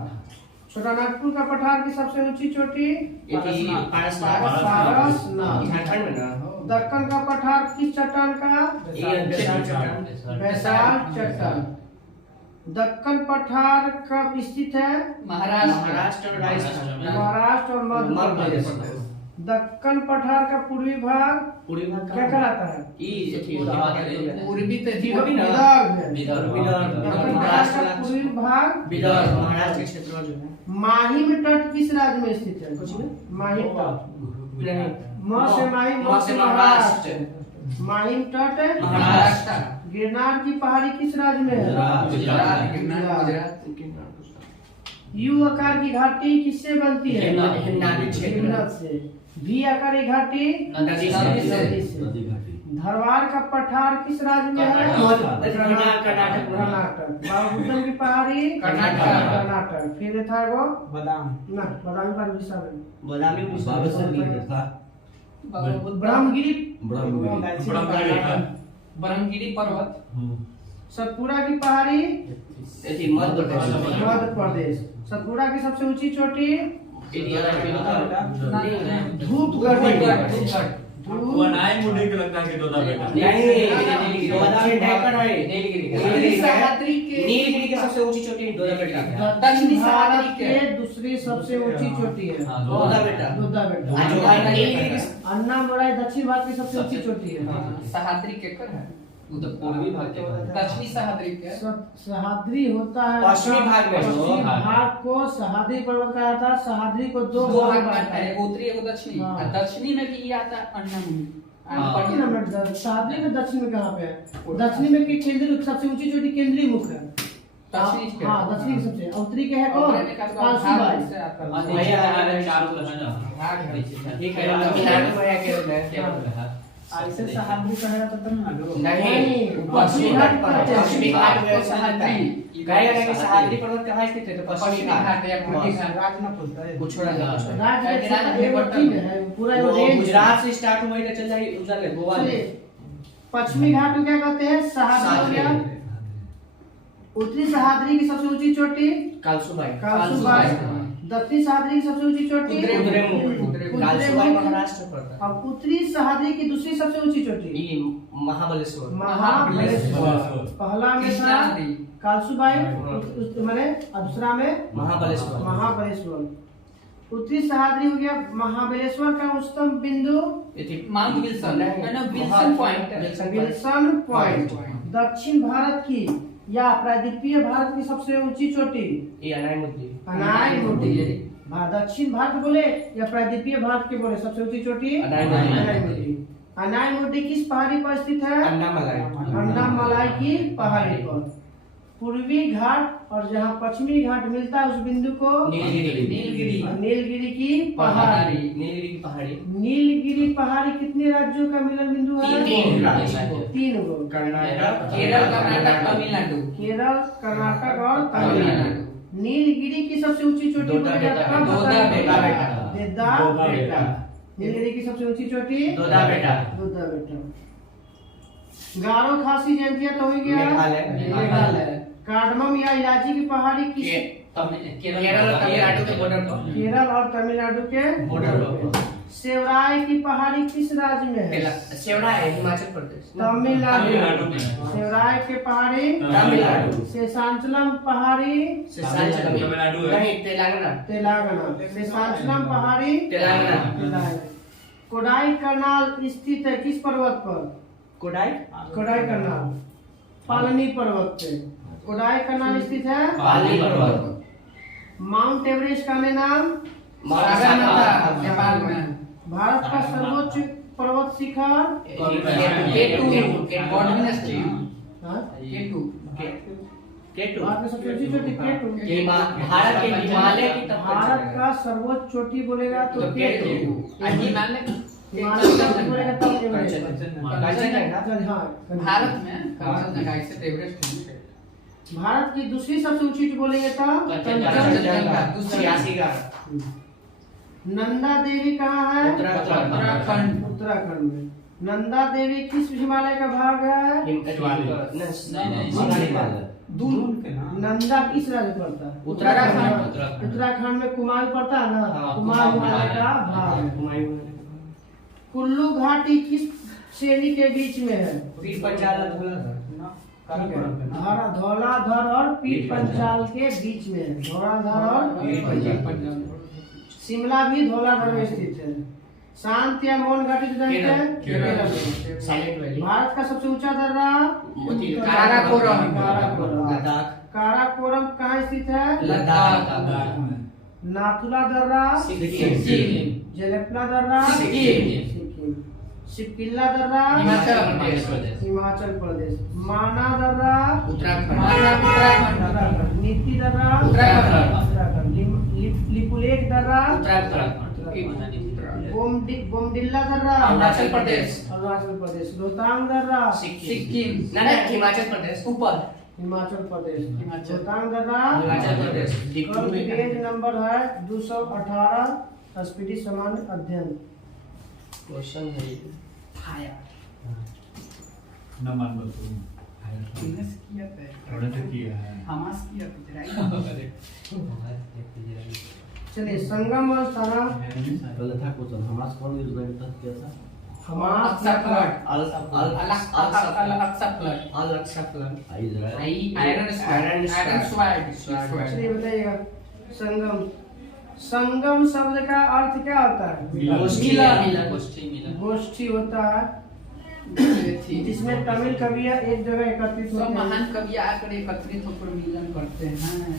छोटा नागपुर का पठार की सबसे ऊंची चोटी? ये थी पारसनाथ। पारसनाथ। झारखंड में ना दक्कन का पठार किस चट्टान का? ये बेसाल चट्टान। बैसाल्ट चट्टान। दक्कन पठार कब स्थित है? महाराष्ट्र और राजस्थान। महाराष्ट्र और मध्य प्रदेश। दक्कन पठार का पूर्वी भाग पूर्वी भाग क्या कहलाता है? ये थी पूर्वी तो थी पूर्वी ना विदर्भ। विदर्भ। दक्कन पठार का पूर्वी भाग विदर्भ महाराष्ट्र के क्षेत्र में जो है माहिम तट किस राज्य में स्थित है? कुछ में माहिम तट। नहीं म से माहिम, म से महाराष्ट्र। माहिम तट महाराष्ट्र। गिरनार की पहाड़ी किस राज्य में है? गुजरात। गुजरात। यू आकार की घाटी किससे बनती है? हिमनद क्षेत्र। हिमनद से। वी आकार की घाटी नदी से। नदी से। नदी घाटी। धरवार का पठार किस राज्य में है? कर्नाटक। कर्नाटक। बाबूतम की पहाड़ी कर्नाटक। फिर था वो बादाम ना बादामी पर विशाल बादामी बाबेश्वर की था। ब्रह्मगिरी ब्रह्मगिरी पर्वत। सतपुरा की पहाड़ी ये थी मध्य प्रदेश। मध्य प्रदेश। सतपुरा की सबसे ऊंची चोटी धूपगढ़। वो नाई मुंडे के लगता है कि दोदा बेटा। नहीं बादामी ढेकर है। सह्याद्री के नीलगिरी की सबसे ऊंची चोटी दोदा बेटा। दक्षिण भारत के दूसरी सबसे ऊंची चोटी है दोदा बेटा। दोदा बेटा। जो है नीलगिरी की अन्नामलाई दक्षिण भारत की सबसे ऊंची चोटी है। सह्याद्री के कर है वो तो पूर्वी भाग के दक्षिणी सह्याद्री के सह्याद्री होता है पश्चिमी भाग में। पश्चिमी भाग को सह्याद्री पर्वत कहा जाता है। सह्याद्री को दो दो भाग भाग में में बांटा है। है उत्तरी और दक्षिणी। हाँ। और दक्षिणी में भी ये आता है अन्नमुनि। कितना मिनट सर? सह्याद्री में दक्षिण में कहाँ पे है? दक्षिणी में की केंद्रीय सबसे ऊंची चोटी केंद्रीय मुख है। दक्षिणी के हाँ दक्षिणी की सबसे। उत्तरी के है कौन? और में का कालसूबाई। से आता है। और नीचे का चारों है ना भाग है। ये तमिलनाडु में है केरल में। ऐसे सह्याद्री कहा जाता तमिलनाडु। नहीं पश्चिमी घाट पर है। पश्चिमी घाट में सह्याद्री। कहेगा कि सह्याद्री पर्वत कहाँ स्थित है? तो पश्चिमी पश्चिमी घाट घाट या पूर्वी घाट। राज न बोलता है। कुछ छोड़ा जा राज्य एगो ठीक है पूरा एगो वो रेंज। गुजरात से स्टार्ट हुआ इधर चल जाए उधर ले गोवा ले। पश्चिमी घाट को क्या कहते हैं? सह्याद्री हो गया। उत्तरी सह्याद्री की सबसे ऊंची चोटी कालसूबाई। कालसूबाई। दक्षिणी सह्याद्री की सबसे ऊंची चोटी कुद्रेमुख। कालसूबाई महाराष्ट्र में पड़ता अब उत्तरी सह्याद्री की दूसरी सबसे ऊंची चोटी है। ये महाबलेश्वर। महाबलेश्वर। पहला में था कृष्णा नदी। कालसूबाई माने दूसरा में महाबलेश्वर। महाबलेश्वर। उत्तरी सह्याद्री हो गया। महाबलेश्वर का उच्चतम बिंदु ये थी माउंट विल्सन है ना विल्सन पॉइंट। Wilson point. दक्षिण भारत की या प्रायद्वीपीय भारत की सबसे ऊंची चोटी ये अनायमुद्दी। अनायमुद्दी। दक्षिण भारत बोले या प्रायद्वीपीय भारत के बोले सबसे ऊंची चोटी अनायमुद्दी। अनायमुद्दी किस पहाड़ी पर स्थित है? अन्नामलाई। अन्नामलाई की पहाड़ी पर। पूर्वी घाट और जहाँ पश्चिमी घाट मिलता है उस बिंदु को नीलगिरी। नीलगिरी की पहाड़ी। नीलगिरी की पहाड़ी। नीलगिरी पहाड़ी कितने राज्यों का मिलन बिंदु है? तीन राज्य। तीन गो। कर्नाटक केरल कर्नाटक तमिलनाडु। केरल कर्नाटक और तमिलनाडु। नीलगिरी की सबसे ऊंची चोटी दोदा बेटा। दोदा बेटा। बेटा। नीलगिरी की सबसे ऊंची चोटी दोदा बेटा। दोदा बेटा। गारो खासी जयंतिया तो हो गया मेघालय। कार्डमम या इलायची की पहाड़ी किस? केरल और तमिलनाडु के बॉर्डर पर। केरल और तमिलनाडु के बॉर्डर पर। सेवराय की पहाड़ी किस राज्य में है? सेवड़ा है हिमाचल प्रदेश। तमिलनाडु में। सेवराय के पहाड़ी तमिलनाडु। शेषांचलम पहाड़ी तमिलनाडु है। नहीं तेलंगाना। तेलंगाना। शेषांचलम पहाड़ी तेलंगाना। कोडाई कनाल स्थित है किस पर्वत पर? कोडाई। कोडाई कनाल पालनी पर्वत पे। कोडाई कनाल स्थित है पालनी पर्वत। माउंट एवरेस्ट का नाम? सागरमाथा। नेपाल में। भारत का सर्वोच्च पर्वत शिखर? केटू। गॉडविनस ट्री। हाँ? केटू। केटू। भारत का सबसे ऊंची चोटी केटू। भारत के हिमालय की भारत का सर्वोच्च चोटी बोलेगा तो केटू। हिमालय हिमालय पर्वत बोलेगा तब एवरेस्ट। कंचनजंगा हाँ, भारत में कंचनजंगा एक्सेप्ट एवरेस्ट नहीं है। भारत की दूसरी सबसे ऊंची बोलेंगे तो कंचनजंगा दूसरी 86 का नंदा देवी कहाँ है? उत्तराखंड। उत्तराखंड में। नंदा देवी किस हिमालय का भाग है? दून के ना नंदा किस राज्य में पड़ता है? उत्तराखंड। उत्तराखंड में कुमाऊं पड़ता है ना? हाँ, कुमाऊं हिमालय का भाग है। कुल्लू घाटी किस श्रेणी के बीच में है? पीठ पर ज्यादा धुला था ना काराकोरम पे ना धारा धौलाधर और पीठ पंचाल के बीच में है। धौलाधर और पीठ पंचाल। शिमला भी धौलाधर में स्थित है। शांत या मौन घाटी जो जानते हैं? केरल में। साइलेंट वैली भारत का सबसे ऊंचा दर्रा? काराकोरम। काराकोरम। लद्दाख काराकोरम कहाँ स्थित है? लद्दाख। नाथुला दर्रा? सिक्किम। जलपना दर्रा? सिक्किम। शिपकिल्ला दर्रा? हिमाचल प्रदेश। माना दर्रा? उत्तराखंड। नीति दर्रा? उत्तराखंड। लिपुलेख दर्रा? बोमडिल्ला दर्रा? अरुणाचल प्रदेश। अरुणाचल प्रदेश। रोहतांग दर्रा? सिक्किम। हिमाचल प्रदेश ऊपर हिमाचल प्रदेश। हिमाचल। रोहतांग दर्रा? हिमाचल प्रदेश कल पेज नंबर है 218 स्पीडी सामान्य अध्ययन। क्वेश्चन है थाया न मान बसू बिजनेस किया था थोड़ा सा किया है हमास किया गुजराई चलिए संगम और सारा पहले था क्वेश्चन हमारा कौन यूज करता था क्या था? हमास चलिए बताइएगा संगम। संगम शब्द का अर्थ क्या होता है? गोष्ठी होता है जिसमें तमिल कवियाँ एक जगह एकत्रित सब होते हैं। महान कवि आकर एकत्रित होकर मिलन करते हैं।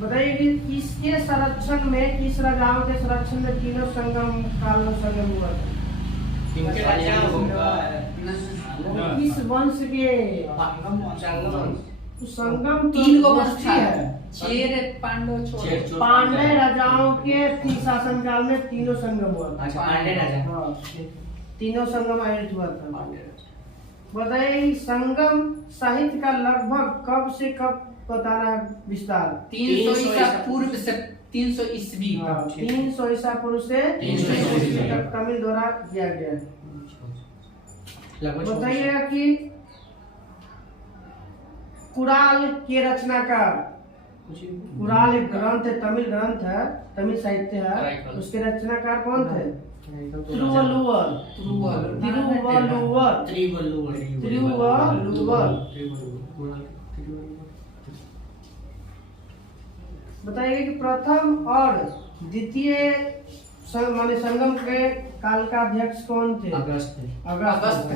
बताइए कि इसके संरक्षण में किस राजाओं के संरक्षण में तीनों संगम काल में संगम हुआ था? इनके राजा वो किस वंश के? तो संगम तो तीन गो वंश गोष्ठी था है। चेर पांडव छोड़ पांडे राजाओं के शासन काल में तीनों संगम हुआ था। अच्छा पांडे राजा हाँ, तीनों संगम आयोजित हुआ था। बताइए संगम साहित्य का लगभग कब से कब बताना है विस्तार? 300 ईसा पूर्व से 300 ईस्वी 300 ईसा पूर्व से 300 ईस्वी तक तमिल द्वारा किया गया। लगभग बताइएगा कि कुराल के रचनाकार, कुराल एक ग्रंथ है, तमिल ग्रंथ है, तमिल साहित्य है, उसके रचनाकार कौन थे? तिरुवल्लुवर। बताइए कि प्रथम और द्वितीय माने संगम के काल का अध्यक्ष कौन थे? अगस्त अगस्त।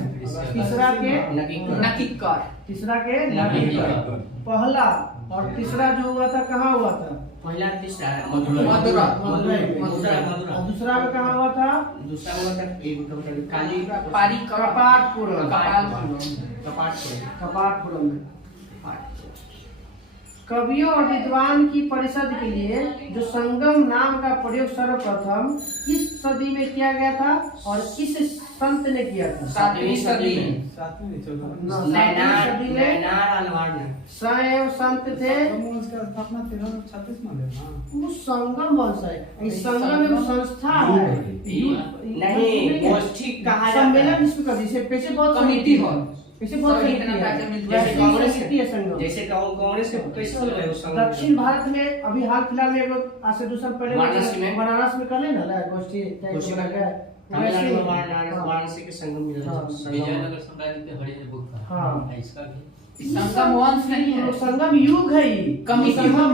तीसरा के नकिक्कर। तीसरा के नकिक्कर। पहला और तीसरा जो हुआ था कहाँ हुआ था? पहला तीसरा मदुरा। मदुरई में। और दूसरा में कहाँ हुआ था? दूसरा हुआ था काली पारी कपाटपुरम। कपाटपुरम में। कवियों और विद्वान की परिषद के लिए जो संगम नाम का प्रयोग सर्वप्रथम किस सदी में किया गया था और किस संत ने किया था? 7वीं सदी। सैव संत थे। स्थापना 1336 में है ना। वो संगम वंश है। इस संगम एक संस्था है। नहीं गोष्ठी कहा जाता सम्मेलन इसको कर जिसे पैसे बहुत कमिटी हो पैसे बहुत सभी कमिटी इतना है। पैसे मिलते वैसे हैं। कांग्रेस की है संगम। जैसे कांग्रेस के कैसे चल रहा है उस समय दक्षिण भारत में अभी हाल फिलहाल में एगो आज से 2 साल पहले बनारस में कर ले ना गोष्ठी तमिलनाडु में वाराणसी के संगम में विजयनगर साम्राज्य के हरिहर बुक था हाँ। इसका भी संगम वंश नहीं है। संगम युग है ये। संगम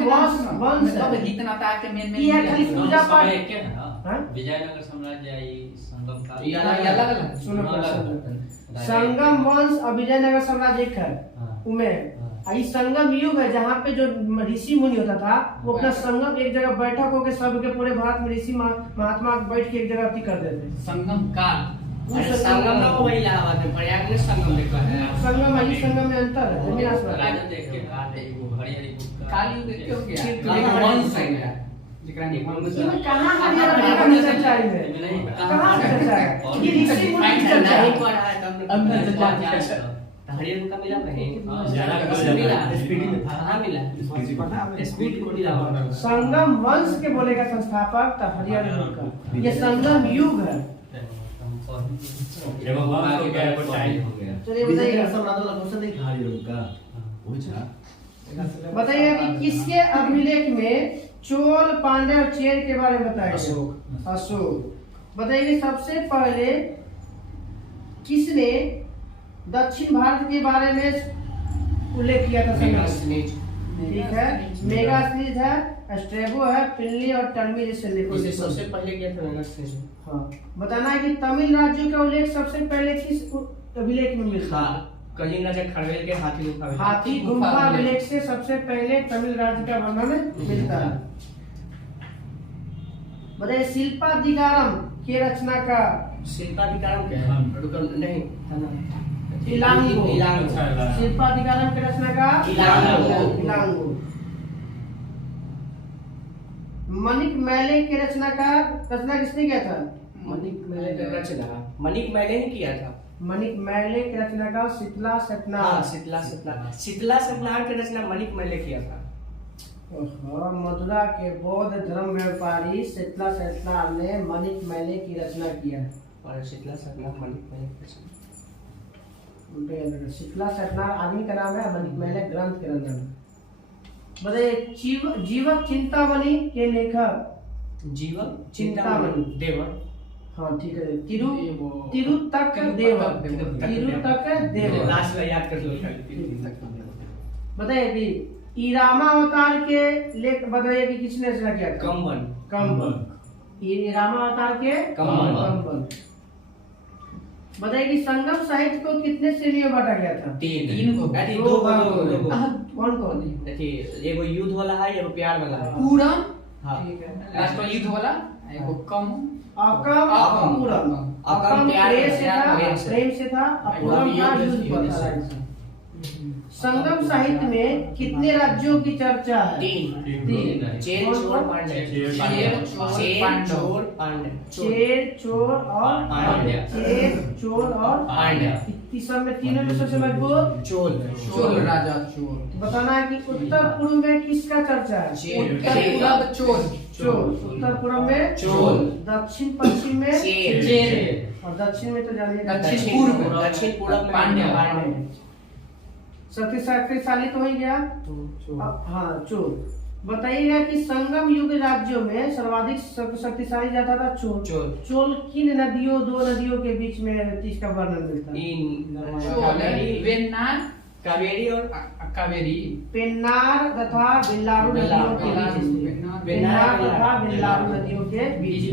वंश सब है। हितनाता के मेन ये है खाली दोनों पूजा पाठ। समय एक है ना हाँ? विजयनगर साम्राज्य आई संगम का ये अलग-अलग सुनो संगम वंश और विजयनगर साम्राज्य एक है उमें। इस संगम युग है जहाँ पे जो ऋषि मुनि होता था वो अपना संगम एक जगह बैठक होकर सबके पूरे भारत में ऋषि महात्मा बैठ के एक जगह अति कर देते। संगम काल। संगम ना वो वही इलाहाबाद में प्रयाग में संगम लिखा है। संगम है संगम में अंतर है जमीन आसमान। राजा देख के काल है वो हरिहर बुक का काल युग क्यों गया? वंश है गया। जिकरा निगम में ये में कहाँ हरियाणा का सच्चाई है? कहाँ सच्चाई है? ये ऋषि मुनि की सच्चाई नहीं है। पढ़ा है तब अंदर से जाके हरियर का मिला कहीं ज्यादा मिला स्पीडी में था। कहाँ मिला स्पीड को मिला संगम वंश के बोलेगा संस्थापक तो हरियाणा का ये संगम युग है। जब वंश हो गया वो टाइम हो गया। चलिए विजय बताइए का सम्राट वाला क्वेश्चन नहीं था हरियर का वही था। बताइए कि किसके अभिलेख में चोल पांड्य और चेर के बारे में बताया गया? अशोक। बताइए सबसे पहले किसने दक्षिण भारत के बारे में उल्लेख किया था? ठीक है, मेगास्थनीज है, स्ट्रेबो है, प्लिनी और टर्मी जैसे लेखों से सबसे पहले किया था मेगास्थनीज। हाँ, बताना है कि तमिल राज्यों का उल्लेख सबसे पहले किस अभिलेख में मिलता है? कलिंग राजा खरवेल के हाथी गुफा में। हाथी गुफा अभिलेख से सबसे पहले तमिल राज्य का वर्णन मिलता है। बताइए शिल्पाधिकारम के रचना का शिल्पाधिकारम क्या है? नहीं था ना। इलांगो। अच्छा, इलांगो। शिल्पाधिकारम के रचना का इलांगो। मणिक मैले के रचना किसने किया था? मणिक मैले का रचना मणिक मैले ने किया था। मणिक मैले की रचना का शीतला सतनार। शीतला सतनार की रचना मणिक मैले किया था। मथुरा के बौद्ध धर्म व्यापारी शीतला सतनार ने मणिक मैले की रचना किया। और शीतला सतनार मणिक मैले की रचना। शीतला सतनार आदमी का नाम है, मणिक मैले ग्रंथ के अंदर। बताइए जीवक चिंतामणि के लेखक? जीवक चिंतामणि देवर। हाँ ठीक है। तिरुतक देवर। लास्ट में याद कर लो। बताइए कि इरामा अवतार के लेख बताइए कि किसने रचना किया था? कंबन। इरामा अवतार के कंबन। बताइए कि संगम साहित्य को कितने श्रेणियों में बांटा गया था? तीन को दो कौन कौन? देखिए एगो युद्ध वाला है, एगो प्यार वाला है। पूरन हाँ। ठीक है। लास्ट में युद्ध वाला एगो कम अकम अपूरम। अकम प्रेम से था, अपूरम का युद्ध पर था। संगम साहित्य में कितने राज्यों की चर्चा है? तीन। चेर चोर पांड्य। चेर चोर और पांड्य। इस सब में तीनों में सबसे मजबूत चोल राजा चोल। बताना है कि उत्तर पूर्व में किसका चर्चा है? उत्तर पूर्व चोल। उत्तर पूर्व में चोल। दक्षिण पश्चिम में चेर। और दक्षिण में तो जानिए दक्षिण पूर्व में पांड्य। शक्तिशाली तो हो ही गया। हाँ चोल। बताइएगा कि संगम युग राज्यों में सर्वाधिक शक्तिशाली जाता था चोल। चोल किन नदियों, दो नदियों के बीच में इसका वर्णन मिलता है? कावेरी और कावेरी। पेन्नार तथा बेल्लारू नदियों के बीच।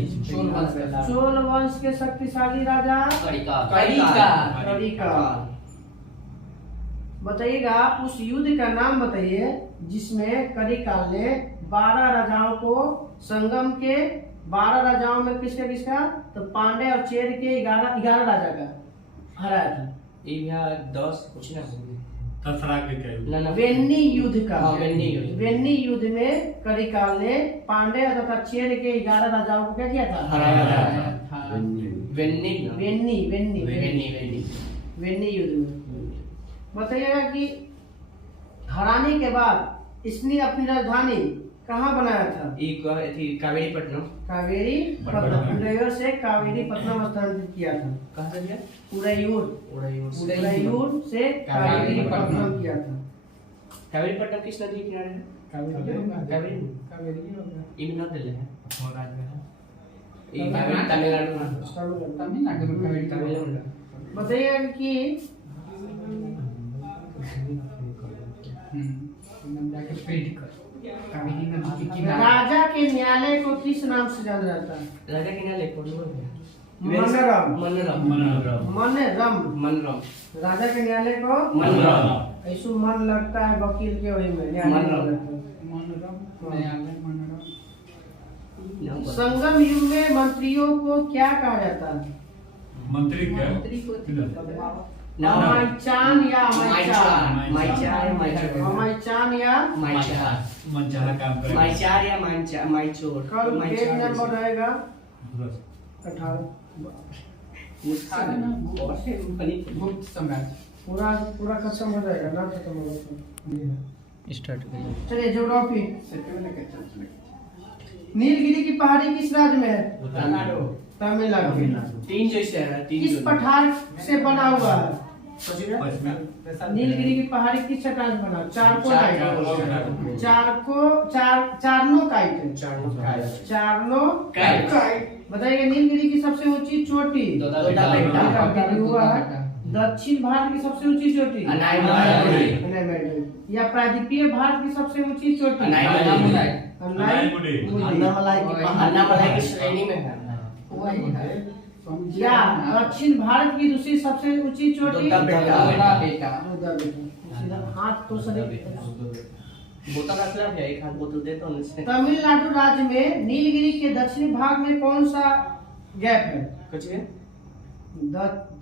चोल वंश के शक्तिशाली राजा कलिका। बताइएगा उस युद्ध का नाम बताइए जिसमें कलिकाल ने 12 राजाओं को, संगम के 12 राजाओं में किसका तो पांडे और चेर के 11 राजा का हराया था। 10 कुछ ना वेन्नी युद्ध का। वेन्नी युद्ध में कलिकाल ने पांडे तथा चेर के 11 राजाओं को क्या किया था? हराया था। वेन्नी युद्ध में। बताइएगा कि हराने के बाद इसने अपनी राजधानी कहाँ बनाया था? कावेरी पट्टनम से कावेरी पट्टनम स्थानांतरित किया था। कहाँ से किया? उदयपुर से कावेरी पट्टनम किया था। कावेरी पट्टनम किस नदी के किनारे है? कावेरी दिल्ली है और राज्य है तमिलनाडु में। बताइएगा कि राजा के न्यायालय को किस नाम से जाना जाता है? राजा के न्यायालय को मनरम। राजा के न्यायालय को ऐसो मन लगता है वकील के वही में संगम युग में मंत्रियों को क्या कहा जाता है? मंत्री क्या? अमाइचान या अमाइचार? माइचार अमाइचान या मनचाहा काम करे माइचार या माइचोर कल पेज नंबर रहेगा 18। गुप्त साम्राज्य पूरा पूरा खत्म हो जाएगा ना, खत्म हो जाएगा। स्टार्ट चलिए ज्योग्राफी। से पहले के चल नीलगिरी की पहाड़ी किस राज्य में है? तमिलनाडु तमिलनाडु। तीन जैसे है किस तीन पठार से बना हुआ है? पश्चिम नीलगिरी की पहाड़ी किस चट्टान से बना? चारकोलाइट। चारनोकाइट। चारनोकाइट। बताइए नीलगिरी की सबसे ऊंची चोटी? दोड्डाबेट्टा। हुआ है। दक्षिण भारत की सबसे ऊंची चोटी? अनायमुडी। या प्रायद्वीपीय भारत की सबसे ऊंची चोटी? अनायमुडी। अनायमुडी। अन्नामलाई की अन्नामलाई की श्रेणी में है वही है या दक्षिण भारत की दूसरी सबसे ऊंची चोटी? दोड्डाबेट्टा। सीधा हाथ तो सही। बोतल रख ले भैया, एक हाथ बोतल दे तो इससे तमिलनाडु राज्य में नीलगिरी के दक्षिणी भाग में कौन सा गैप है? कुछ है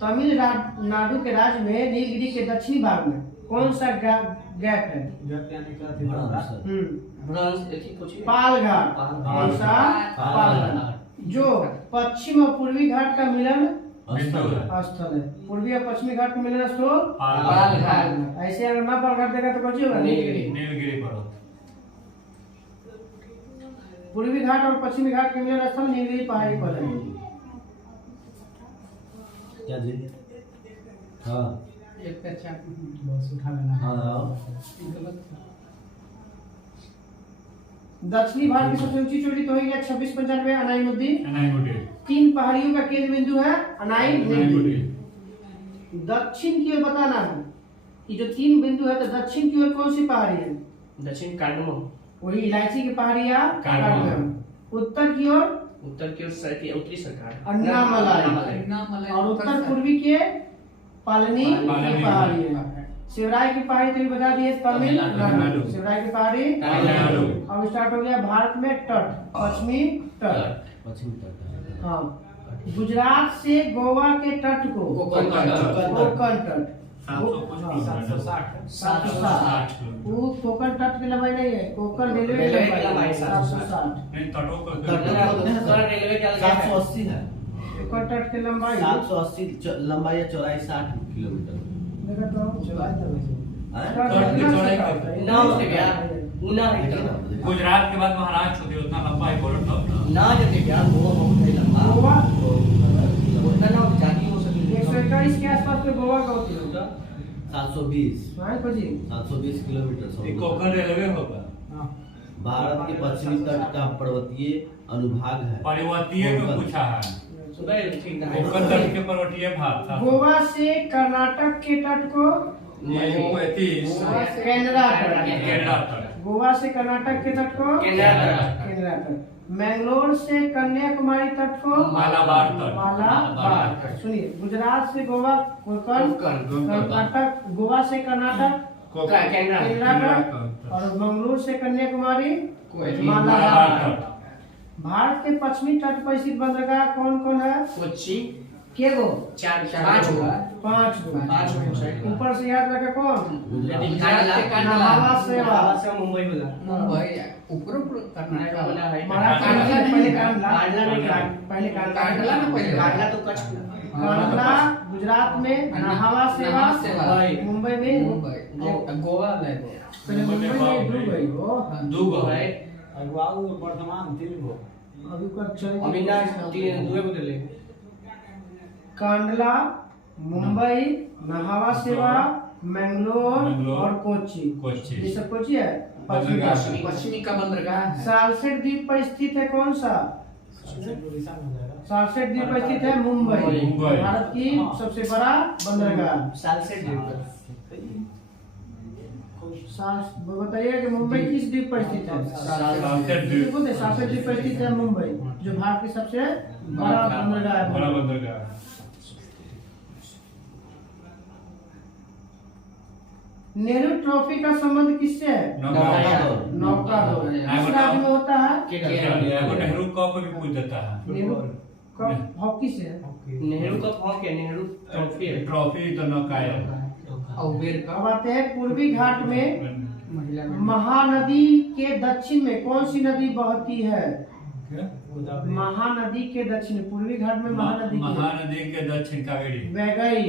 तमिलनाडु के राज्य में नीलगिरी के दक्षिणी भाग में कौन सा गैप है? ब्रॉन्ज एथी कुछ है पालघाट। कौन सा? पालघाट। जो पश्चिम और पूर्वी घाट का मिलन स्थल है। पूर्वी और पश्चिमी घाट का मिलन स्थल पालघाट। ऐसे अगर ना पालघाट देगा तो कौन सी होगा? नीलगिरी पर्वत पूर्वी घाट और पश्चिमी घाट के मिलन स्थल नीलगिरी पहाड़ी पर है। क्या जी? हाँ एक पे अच्छा बस उठा लेना है। हाँ दक्षिणी भारत की सबसे ऊंची चोटी तो है 2695 अनाईमुद्दीन। अनाईमुडी। 3 पहाड़ियों का केंद्र बिंदु है अनाईमुद्दीन। अनाईमुडी। दक्षिण की ओर बताना है कि जो 3 बिंदु है तो दक्षिण की ओर कौन सी पहाड़ी है? दक्षिण कार्डमम। वही इलायची की पहाड़ी या कार्डमम। उत्तर की ओर उत्तर की ओर उत्तरी सरकार अन्नामलाई। और उत्तर पूर्वी के पालनी की पहाड़ी है। शिवराय की पहाड़ी तो बता दिए तमिलनाडु। शिवराय की पहाड़ी तमिलनाडु। अब स्टार्ट हो गया भारत में तट, पश्चिमी तट। पश्चिमी तट। हाँ, गुजरात से गोवा के तट को कोंकण तट। 760 वो कोंकण तट की लंबाई नहीं है, कोंकण रेलवे की लंबाई 760। नहीं तटों को रेलवे का 780 है। कोंकण तट की लंबाई 780 लंबाई या चौड़ाई 60 किलोमीटर। देखा तो चौड़ाई तो वैसे तट की चौड़ाई ना उसने क्या उना गुजरात के बाद महाराष्ट्र होती है, उतना लंबा है बॉर्डर तो ना जते क्या वो बहुत लंबा गोवा उतना ना जाती हो सके 141 के आसपास पे गोवा का होती है। 720 हाँ जी 720 किलोमीटर। ये कोंकण रेलवे होगा। भारत के पश्चिमी तट का पर्वतीय अनुभाग है। पर्वतीय में पूछा है, सुबह ठीक है कोंकण तट के पर्वतीय भाग था। गोवा से कर्नाटक के तट को केनरा तट। गोवा से कर्नाटक के तट को केनरा तट। मैंगलोर से कन्याकुमारी तट को मालाबार तट। मालाबार तट। सुनिए, गुजरात से गोवा कोंकण, कर्नाटक गोवा से कर्नाटक केनरा तट, और मंगलोर से कन्याकुमारी मालाबार तट। भारत के पश्चिमी तट पर स्थित बंदरगाह कौन कौन है? कोच्चि के गो? 5 गो 5 गो। 5 गो ऊपर से याद रखे कौन? नहावा से मुंबई होला मुंबई ऊपर कर्नाटक वाला है महाराष्ट्र में पहले कांडला ना पहले कांडला तो कच्छ कांडला गुजरात में, नहावा सेवा मुंबई में। गोवा ले पहले मुंबई में डूब गई हो। दो गो है अगुआऊ वर्तमान 3 गो। अभी का चल अभी ना 3 2 बदले कांडला, मुंबई, नहावा सेवा, मैंगलोर और कोच्चि। ये सब कोच्चि है पश्चिमी का बंदरगाह है। सालसेट द्वीप पर स्थित है कौन सा? उड़ीसा में हो जाएगा। सालसेट द्वीप पर स्थित है मुंबई। भारत की सबसे बड़ा बंदरगाह। साल से बताइए कि मुंबई किस द्वीप पर स्थित है? सालसेट द्वीप पर स्थित है मुंबई, जो भारत की सबसे बड़ा बंदरगाह है। बड़ा बंदरगाह। नेहरू ट्रॉफी का संबंध किससे है? नौकादौड़। किस राज्य में होता है? नेहरू कप भी पूछ देता है। नेहरू कप हॉकी से है। नेहरू कप हॉकी है, नेहरू ट्रॉफी है। ट्रॉफी तो नौकाया और उबेर अब का आते हैं पूर्वी घाट में महिला में महानदी के दक्षिण में कौन सी नदी बहती है? महानदी के दक्षिण, पूर्वी घाट में महानदी के दक्षिण कावेरी वैगई,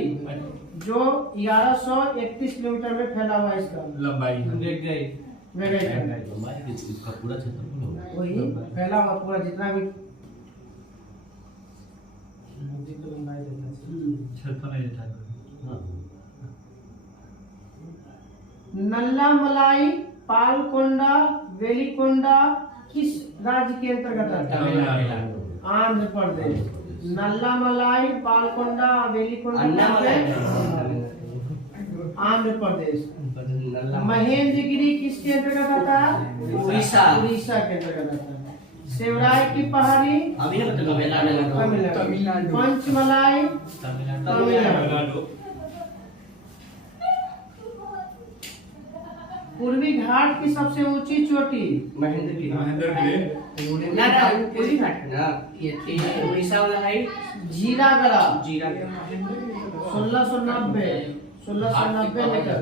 जो 1131 किलोमीटर में फैला हुआ है इसका लंबाई देख गए। वैगई का। लंबाई के इसका पूरा क्षेत्रफल होगा। वही फैला हुआ पूरा जितना भी क्षेत्र नहीं था। हाँ। नल्ला मलाई पालकोंडा वेलिकोंडा किस राज्य के अंतर्गत आता है? तमिलनाडु। आंध्र प्रदेश। नल्ला मलाई पालकोंडा वेलिकोंडा आंध्र प्रदेश। महेंद्रगिरी किसके अंतर्गत आता है? उड़ीसा। उड़ीसा के अंतर्गत आता है। शिवराय की पहाड़ी अभी ना तमिलनाडु। तमिलनाडु। पंचमलाई तमिलनाडु। पूर्वी घाट की सबसे ऊंची चोटी महेंद्रगिरी। महेंद्रगिरी ना ना पूरी घाट है ना, ये थी उड़ीसा वाला है जीरागढ़ा जीरा। 1690 मीटर।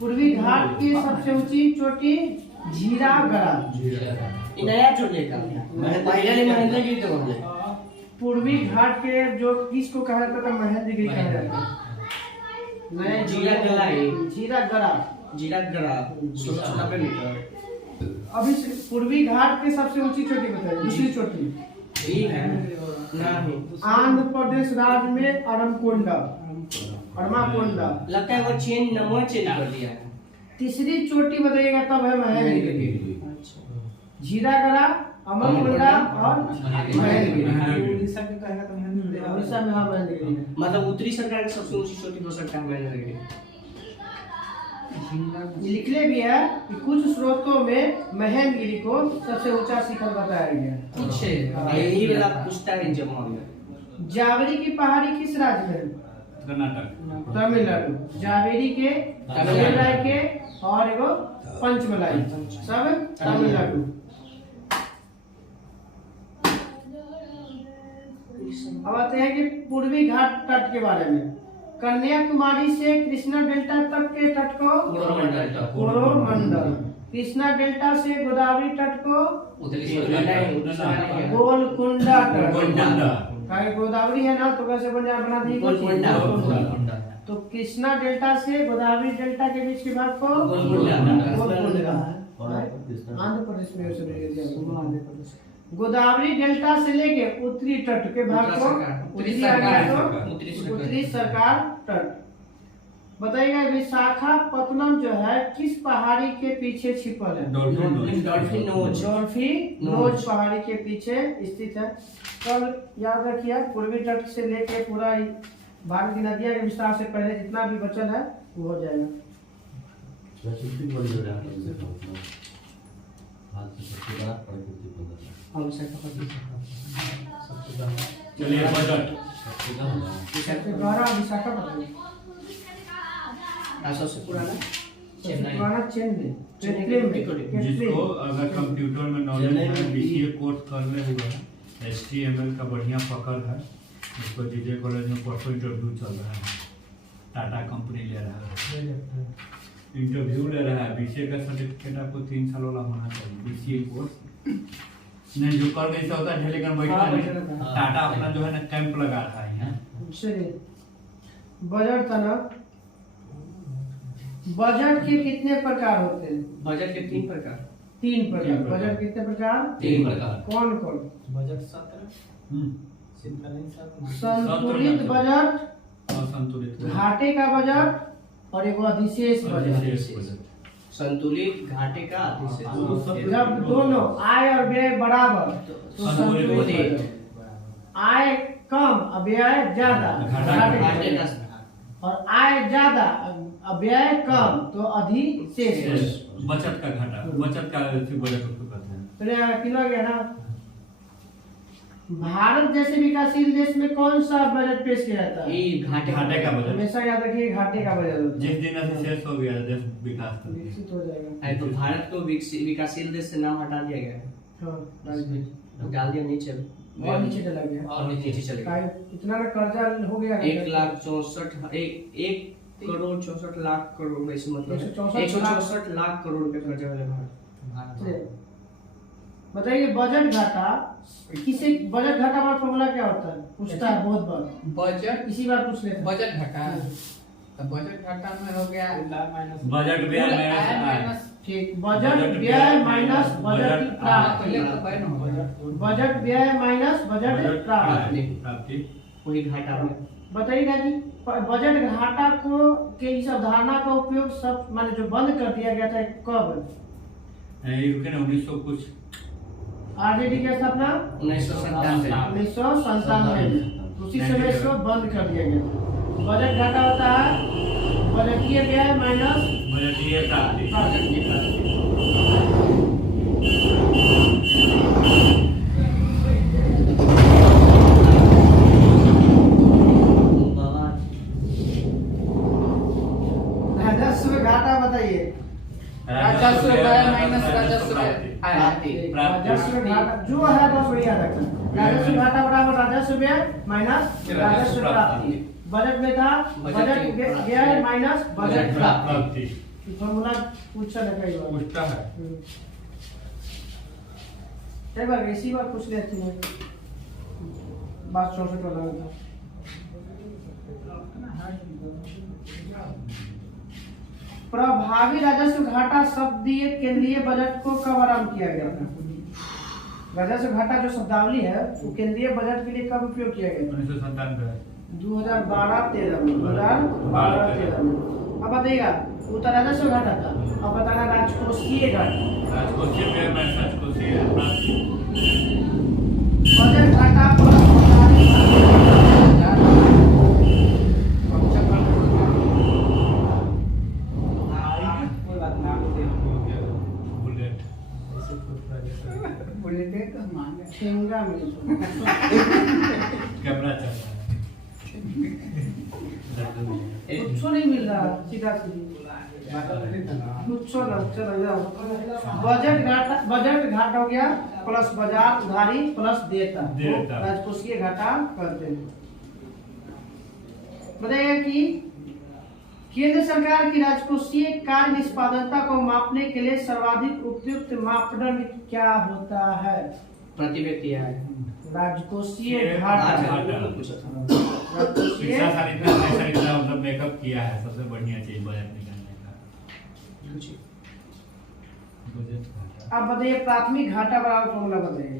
पूर्वी घाट की सबसे ऊंची चोटी जीरागढ़ा। ये नया जो लेगा पहले ने महेंद्रगिरी तो बोले। पूर्वी घाट के जो किसको कहा जाता था? महेंद्रगिरी कहा जाता है। नया जीरागढ़ा है। जीरागढ़ा। जीरागढ़ा 1690 मीटर। अभी पूर्वी घाट की सबसे ऊंची चोटी बताइए, दूसरी चोटी। ठीक है ना ही। आंध्र प्रदेश राज्य में अरमकोंडा। लगता है वो चेंज नंबर चेंज कर दिया है। तीसरी चोटी बताइएगा तब है महेंद्रगिरी। जीरागढ़ा, अमरकोंडा और महेंद्रगिरी। उड़ीसा के कहेगा तो महेंद्रगिरी। उड़ीसा में हाँ महेंद्रगिरी है। मतलब उत्तरी सरकार की सबसे ऊंची चोटी हो सकता है महेंद्रगिरी। लिखले भी है कि कुछ स्रोतों में महेंद्रगिरी को सबसे ऊंचा शिखर बताया गया है। कुछ यही वाला पूछता है जमा में। जावेरी की पहाड़ी किस राज्य में है? कर्नाटक। तमिलनाडु। जावेरी के, शिवराय के और एगो पंचमलाई, सब तमिलनाडु। अब आते हैं कि पूर्वी घाट तट के बारे में। कन्याकुमारी से कृष्णा डेल्टा तक के तट को कोरोमंडल। कृष्णा डेल्टा से गोदावरी तट को गोलकुंडा तट। गोदावरी है ना तो कैसे बना दी गोलकुंडा। तो कृष्णा डेल्टा से गोदावरी डेल्टा के बीच के भाग को गोलकुंडा। आंध्र प्रदेश में आंध्र प्रदेश। गोदावरी डेल्टा से लेके उत्तरी तट के भाग को उत्तरी सरकार तट। बताइएगा विशाखापत्तनम जो है किस पहाड़ी के पीछे छिपल है? डॉल्फिन नोज पहाड़ी के पीछे स्थित है। कल याद रखिए पूर्वी तट से लेके पूरा भारत की नदियां के विस्तार से पहले जितना भी बचल है वो हो जाएगा। चलिए बजट। विशाखापत्तनम सबसे पुराना पुराना चेन्नई जिसको अगर कंप्यूटर में नॉलेज है, बीसीए कोर्स करने हुए हैं, HTML का बढ़िया पकड़ है। इसको जीजे कॉलेज में परसों इंटरव्यू चल रहा है। टाटा कंपनी ले रहा है, इंटरव्यू ले रहा है। बीसीए का सर्टिफिकेट आपको 3 साल वाला होना चाहिए। बीसीए कोर्स नहीं जो कर ऐसा होता है, लेकिन बैठा नहीं। टाटा अपना जो है ना कैंप लगा रहा है। चलिए बजट था ना। बजट के कितने प्रकार होते हैं? बजट के 3 प्रकार। 3 प्रकार। बजट कितने प्रकार? 3 प्रकार। कौन कौन? बजट सत्र, शीतकालीन सत्र, संतुलित बजट, असंतुलित घाटे का बजट और एगो अधिशेष बजट। संतुलित, घाटे का, अधिशेष। जब दोनों आय और व्यय बराबर तो संतुलित बजट। आय कम और व्यय ज्यादा घाटे का। और आय ज्यादा और व्यय कम तो अधिशेष। बचत का घाटा, बचत का बजट उसको कहते हैं। तो किलो गया ना। भारत जैसे विकासशील देश में कौन सा बजट पेश किया जाता है? ये घाटे का बजट। हमेशा याद रखिए घाटे का बजट होता है। जिस दिन अधिशेष हो गया देश विकास कर विकसित हो जाएगा। है। तो भारत को विकासशील देश से नाम हटा दिया गया है। हाँ डाल दिया नीचे और नीचे चला गया और नीचे चले गए। इतना में कर्जा हो गया 1,64,64,00,000 में से मतलब 164 164 लाख करोड़ रुपए कर्जा है भारत। बताइए बजट घाटा किसे बजट घाटा का फॉर्मूला क्या होता है पूछता है बहुत बार बजट इसी बार पूछ लेते हैं बजट घटा तो बजट घाटा में हो गया बजट व्यय कुल आय माइनस माइनस ठीक बजट व्यय माइनस बजट प्राप्ति पहले तो बयान हो गया बजट व्यय माइनस बजट प्राप्ति प्राप्ति वही घाटा में बताइएगा जी बजट घाटा को के इस अवधारणा का उपयोग सब माने जो बंद कर दिया गया था कब रुके ना 1900 कुछ आरजेडी की स्थापना 1997 उसी समय इसको बंद कर दिया गया बजट घाटा होता है बजटीय व्यय माइनस बजटीय प्राप्ति बजटीय प्राप्ति राजस्व घाटा बताइए राजस्व व्यय माइनस राजस्व आय राजस्व घाटा जो है बस वही याद रखना राजस्व घाटा बराबर राजस्व व्यय माइनस राजस्व प्राप्ति बजट में था बजट व्यय माइनस बजट प्राप्ति फॉर्मूला पूछा ना कई बार पूछता है कई बार इसी बार पूछ लेती है बात 64 वाला था प्रभावी राजस्व घाटा शब्द दिए केंद्रीय बजट को कब आरंभ किया गया था राजस्व घाटा जो शब्दावली है वो केंद्रीय बजट के लिए कब उपयोग किया गया था 2012-13 में 2012-13 में अब बताइएगा वो तो राजस्व घाटा था अब बताना राजकोषीय घाटा राजकोषीय व्यय माइनस राजकोषीय प्राप्ति बजट घाटा प्लस प्रभावी बुलेट ठेंगा में कैमरा चल रहा है कुछ नहीं मिल रहा सीधा सीधी कुछ ना चलो जाओ बजट घाटा हो गया प्लस बाजार उधारी प्लस देयता राजकोषीय घाटा करते हैं बताइए कि केंद्र सरकार की राजकोषीय कार्य निष्पादनता को मापने के लिए सर्वाधिक उपयुक्त मापदंड क्या होता है प्रति व्यक्ति आय राजकोषीय घाटा राजकोषीय इतना मतलब मेकअप किया है सबसे बढ़िया चीज बजट निकालने का बजट घाटा अब बताइए प्राथमिक घाटा बराबर फॉर्मूला बताइए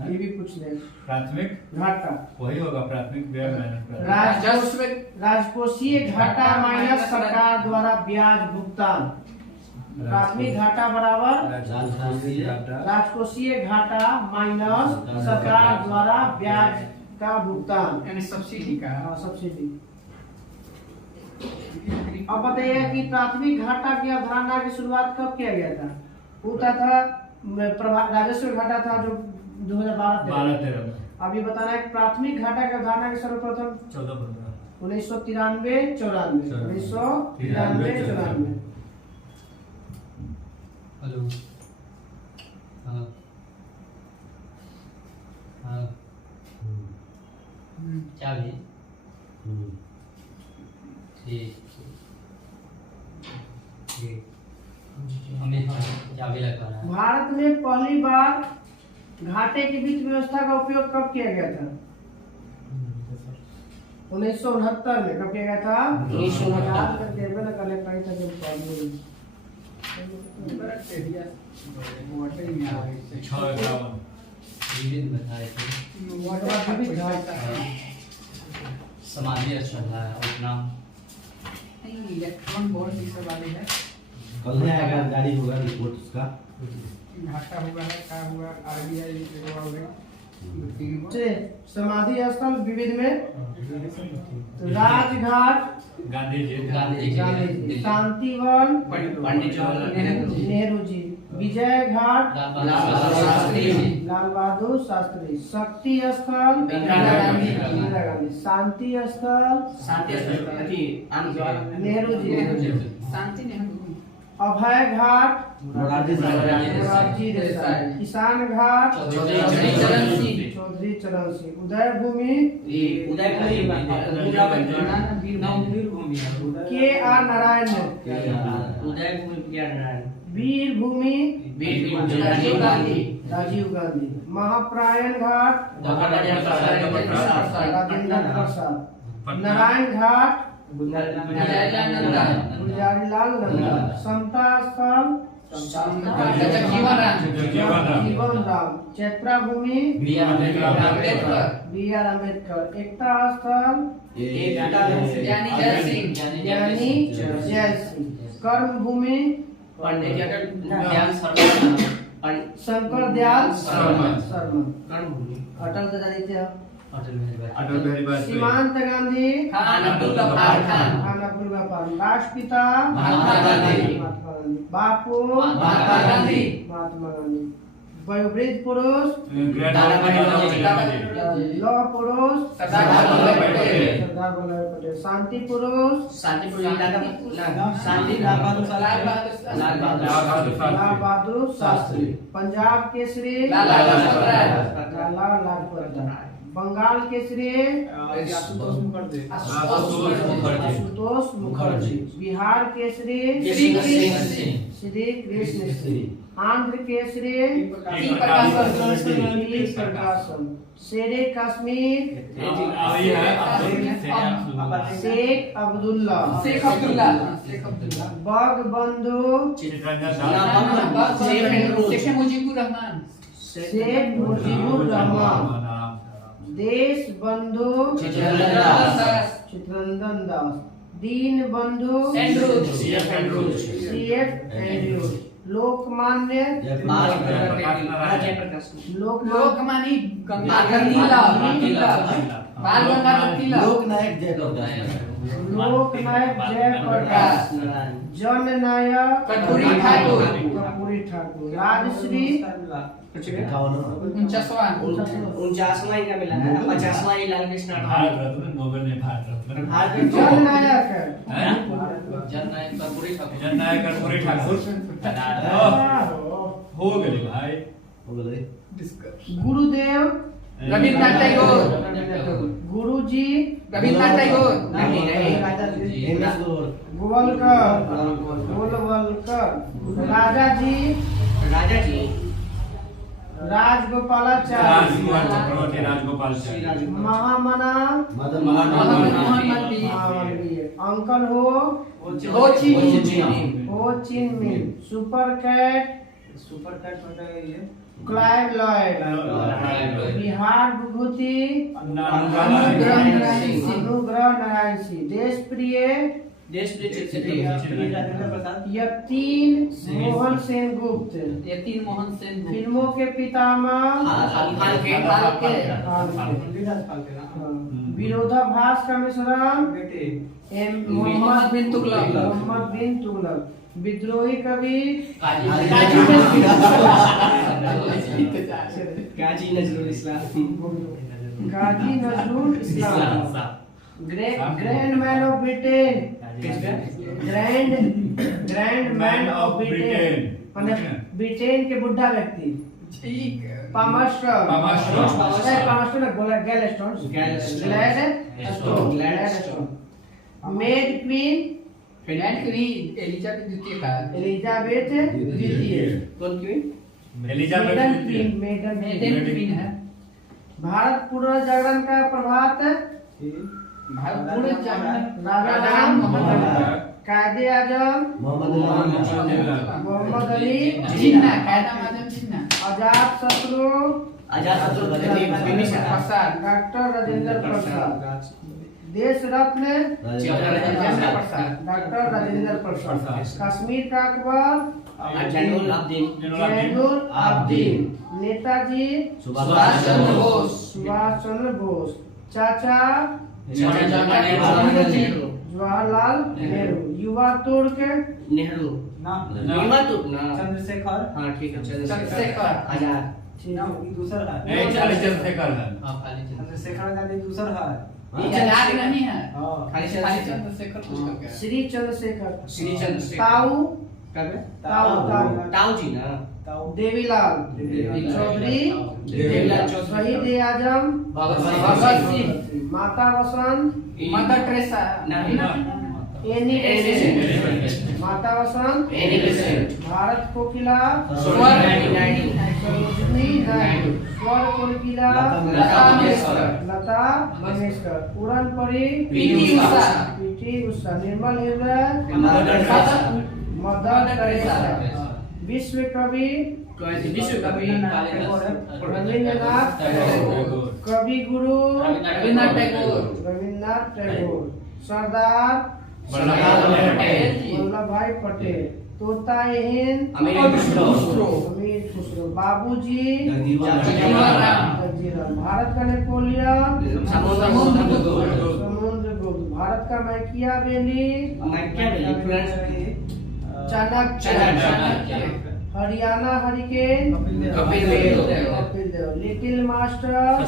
ये भी पूछ ले प्राथमिक घाटा वही होगा प्राथमिक व्यय माइनस राजस्व राजकोषीय घाटा माइनस सरकार द्वारा ब्याज भुगतान प्राथमिक घाटा बराबर राजकोषीय घाटा माइनस सरकार द्वारा ब्याज का भुगतान यानी सब्सिडी का सब्सिडी अब बताइए कि प्राथमिक घाटा की अवधारणा की शुरुआत कब किया गया था होता था राजस्व घाटा था जो 2012-13 में अभी बताना है प्राथमिक घाटा की अवधारणा के सर्वप्रथम 1993-94 हेलो हाँ हाँ चाबी ठीक ठीक हमें चाबी लगवाना है। भारत में पहली बार घाटे की वित्त व्यवस्था का उपयोग कब किया गया था 1969 में कब किया गया था 1969 विविध बताए थे समाधि श्रद्धा है और नाम इलेक्ट्रॉन बोर्ड ये सब वाले है कल नहीं आएगा जारी होगा रिपोर्ट उसका घाटा हुआ है क्या हुआ आरबीआई हो गए समाधि स्थल विविध में राजघाट गांधी जी शांतिवन पंडित जवाहरलाल नेहरू जी विजय घाट लाल बहादुर शास्त्री शक्ति स्थल इंदिरा गांधी शांति स्थल नेहरू जी शांति नेहरू अभय घाट मोरारजी साहब मोरारजी देसाई किसान घाट चौधरी चरण सिंह चौधरी चरण सिंह। उदय भूमि के आर नारायण। वीर भूमि राजीव गांधी। महाप्रायण घाट राजेंद्र प्रसाद। नारायण घाट गुलजारीलाल नंदा। समता स्थल जीवन राम। चैत्रा भूमि बी आर अम्बेडकर। एकता स्थल ज्ञानी जय सिंह। कर्म भूमि शंकर दयाल शर्मा। अटल दादा अटल बिहारी वाजपेयी। सीमांत गांधी खान अब्दुल गफ्फार। राष्ट्रपिता महात्मा गांधी। बापू महात्मा गांधी। वयोवृद्ध पुरुष लौह पुरुष सरदार वल्लभ पटेल। शांति पुरुष लाल बहादुर शास्त्री। पंजाब केसरी लाला लाजपत राय। बंगाल केसरी आशुतोष मुखर्जी। बिहार केसरी श्री कृष्ण सिंह। आंध्र केसरी प्रकाशन। शेरे कश्मीर शेख अब्दुल्ला। बग बंधु शेख मुजीबुर रहमान। देश बंधु चित्रंदन दास। दीन बंधु CF एंड्रूज। लोकमान्य लोकमानी गंगाधर लोकनायक जयप्रकाश। जननायक कर्पूरी ठाकुर। राजश्री 49वां इनका मिला है। 50वां ये लाल कृष्ण भारत रत्न नोबेल ने भारत रत्न। जननायक कर्पूरी ठाकुर हो गए भाई। Gurudev Rabindranath Tagore. Guruji Rabindranath Tagore. Golwalkar. Rajaji Rajagopalachari. Rajagopalachari. Mahamana uncle Ho Chi Minh. Super cat Clive Lloyd. Bihar विभूति अनुग्रह नारायण सिंह। देश प्रिय यतीन मोहन सेनगुप्त। फिल्मों के पितामह विरोधाभास का मिश्रण मोहम्मद बिन तुगलक। विद्रोही कवि Kazi Nazrul Islam. Grand man of Britain. Grand man of Britain Britain के बुढ़ा व्यक्ति। मेड क्वीन एलिजाबेथ द्वितीय। कौन क्वीन? मेडन क्वीन है। भारत पुनर्जागरण का प्रभात राजा राम कायदे आजम मोहम्मद अली जिन्ना आजाद शत्रु प्रसाद। डॉक्टर राजेंद्र प्रसाद। देश रत्न डॉक्टर राजेंद्र प्रसाद। कश्मीर का अकबर जैनुल आब्दीन। नेताजी सुभाष चंद्र बोस। चाचा नेहरू। जवाहरलाल नेहरू। युवा तुर्क नेहरू युवा तुर्क ना चंद्रशेखर। हाँ ठीक है चंद्रशेखर आजाद। दूसरा है चंद्रशेखर है। चंद्रशेखर गांधी दूसरा है। आजाद नहीं है हाँ खाली चंद्रशेखर कुछ करके श्री चंद्रशेखर। श्री चंद्रशेखर। ताऊ ताऊ जी ना देवीलाल चौधरी शहीद ए आजम भगत सिंह माता वसंत मदर टेरेसा एनी माता वसंत भारत कोकिला सरोजिनी नायडू स्वर कोकिला लता मंगेशकर पूरन परी पीटी उषा निर्मल हृदय मदर टेरेसा विश्व कवि रविन्द्रनाथ कवि गुरु रविन्द्रनाथ टैगोर सरदार वल्लभ भाई पटेल तोता हिंद अमीर खुसरो बाबूजी जगजीवन भारत का नेपोलियन समुद्रगुप्त भारत का Machiavelli Chanakya Haryana hurricane Kapil Dev little master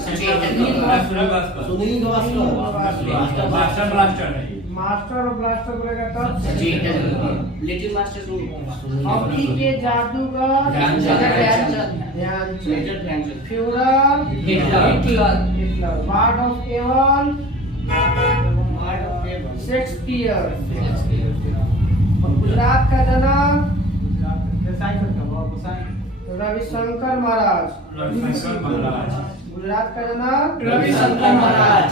Sunil Gavaskar master और ब्लास्टर बोलेगा तब लिटिल मास्टर हॉकी के जादूगर Dhyanchand Fuhrer Hitler bard of Avon Shakespeare Gujarat का जनक रविशंकर महाराज गुजरात का जनक रविशंकर महाराज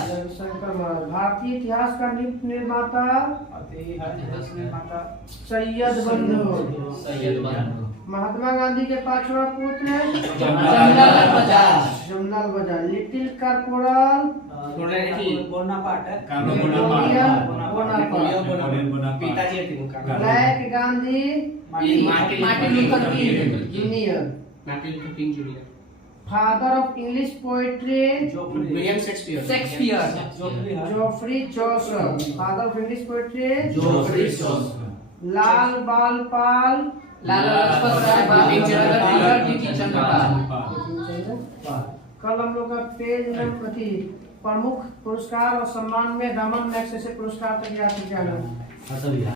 भारतीय इतिहास का निर्माता सैयद बंधु महात्मा गांधी के पांचवा पुत्र जमनालाल बजाज लिटिल कॉर्पोरल पिताजी black Gandhi Martin Luther King junior junior father of English poetry William Shakespeare Geoffrey Chaucer father of English poetry Geoffrey Lal Bal Pal Lala Lajpat Rai Chandrapal कल हम लोग का पेज नंबर प्रमुख पुरस्कार और सम्मान में दामन मैक्स से पुरस्कार तक याद किया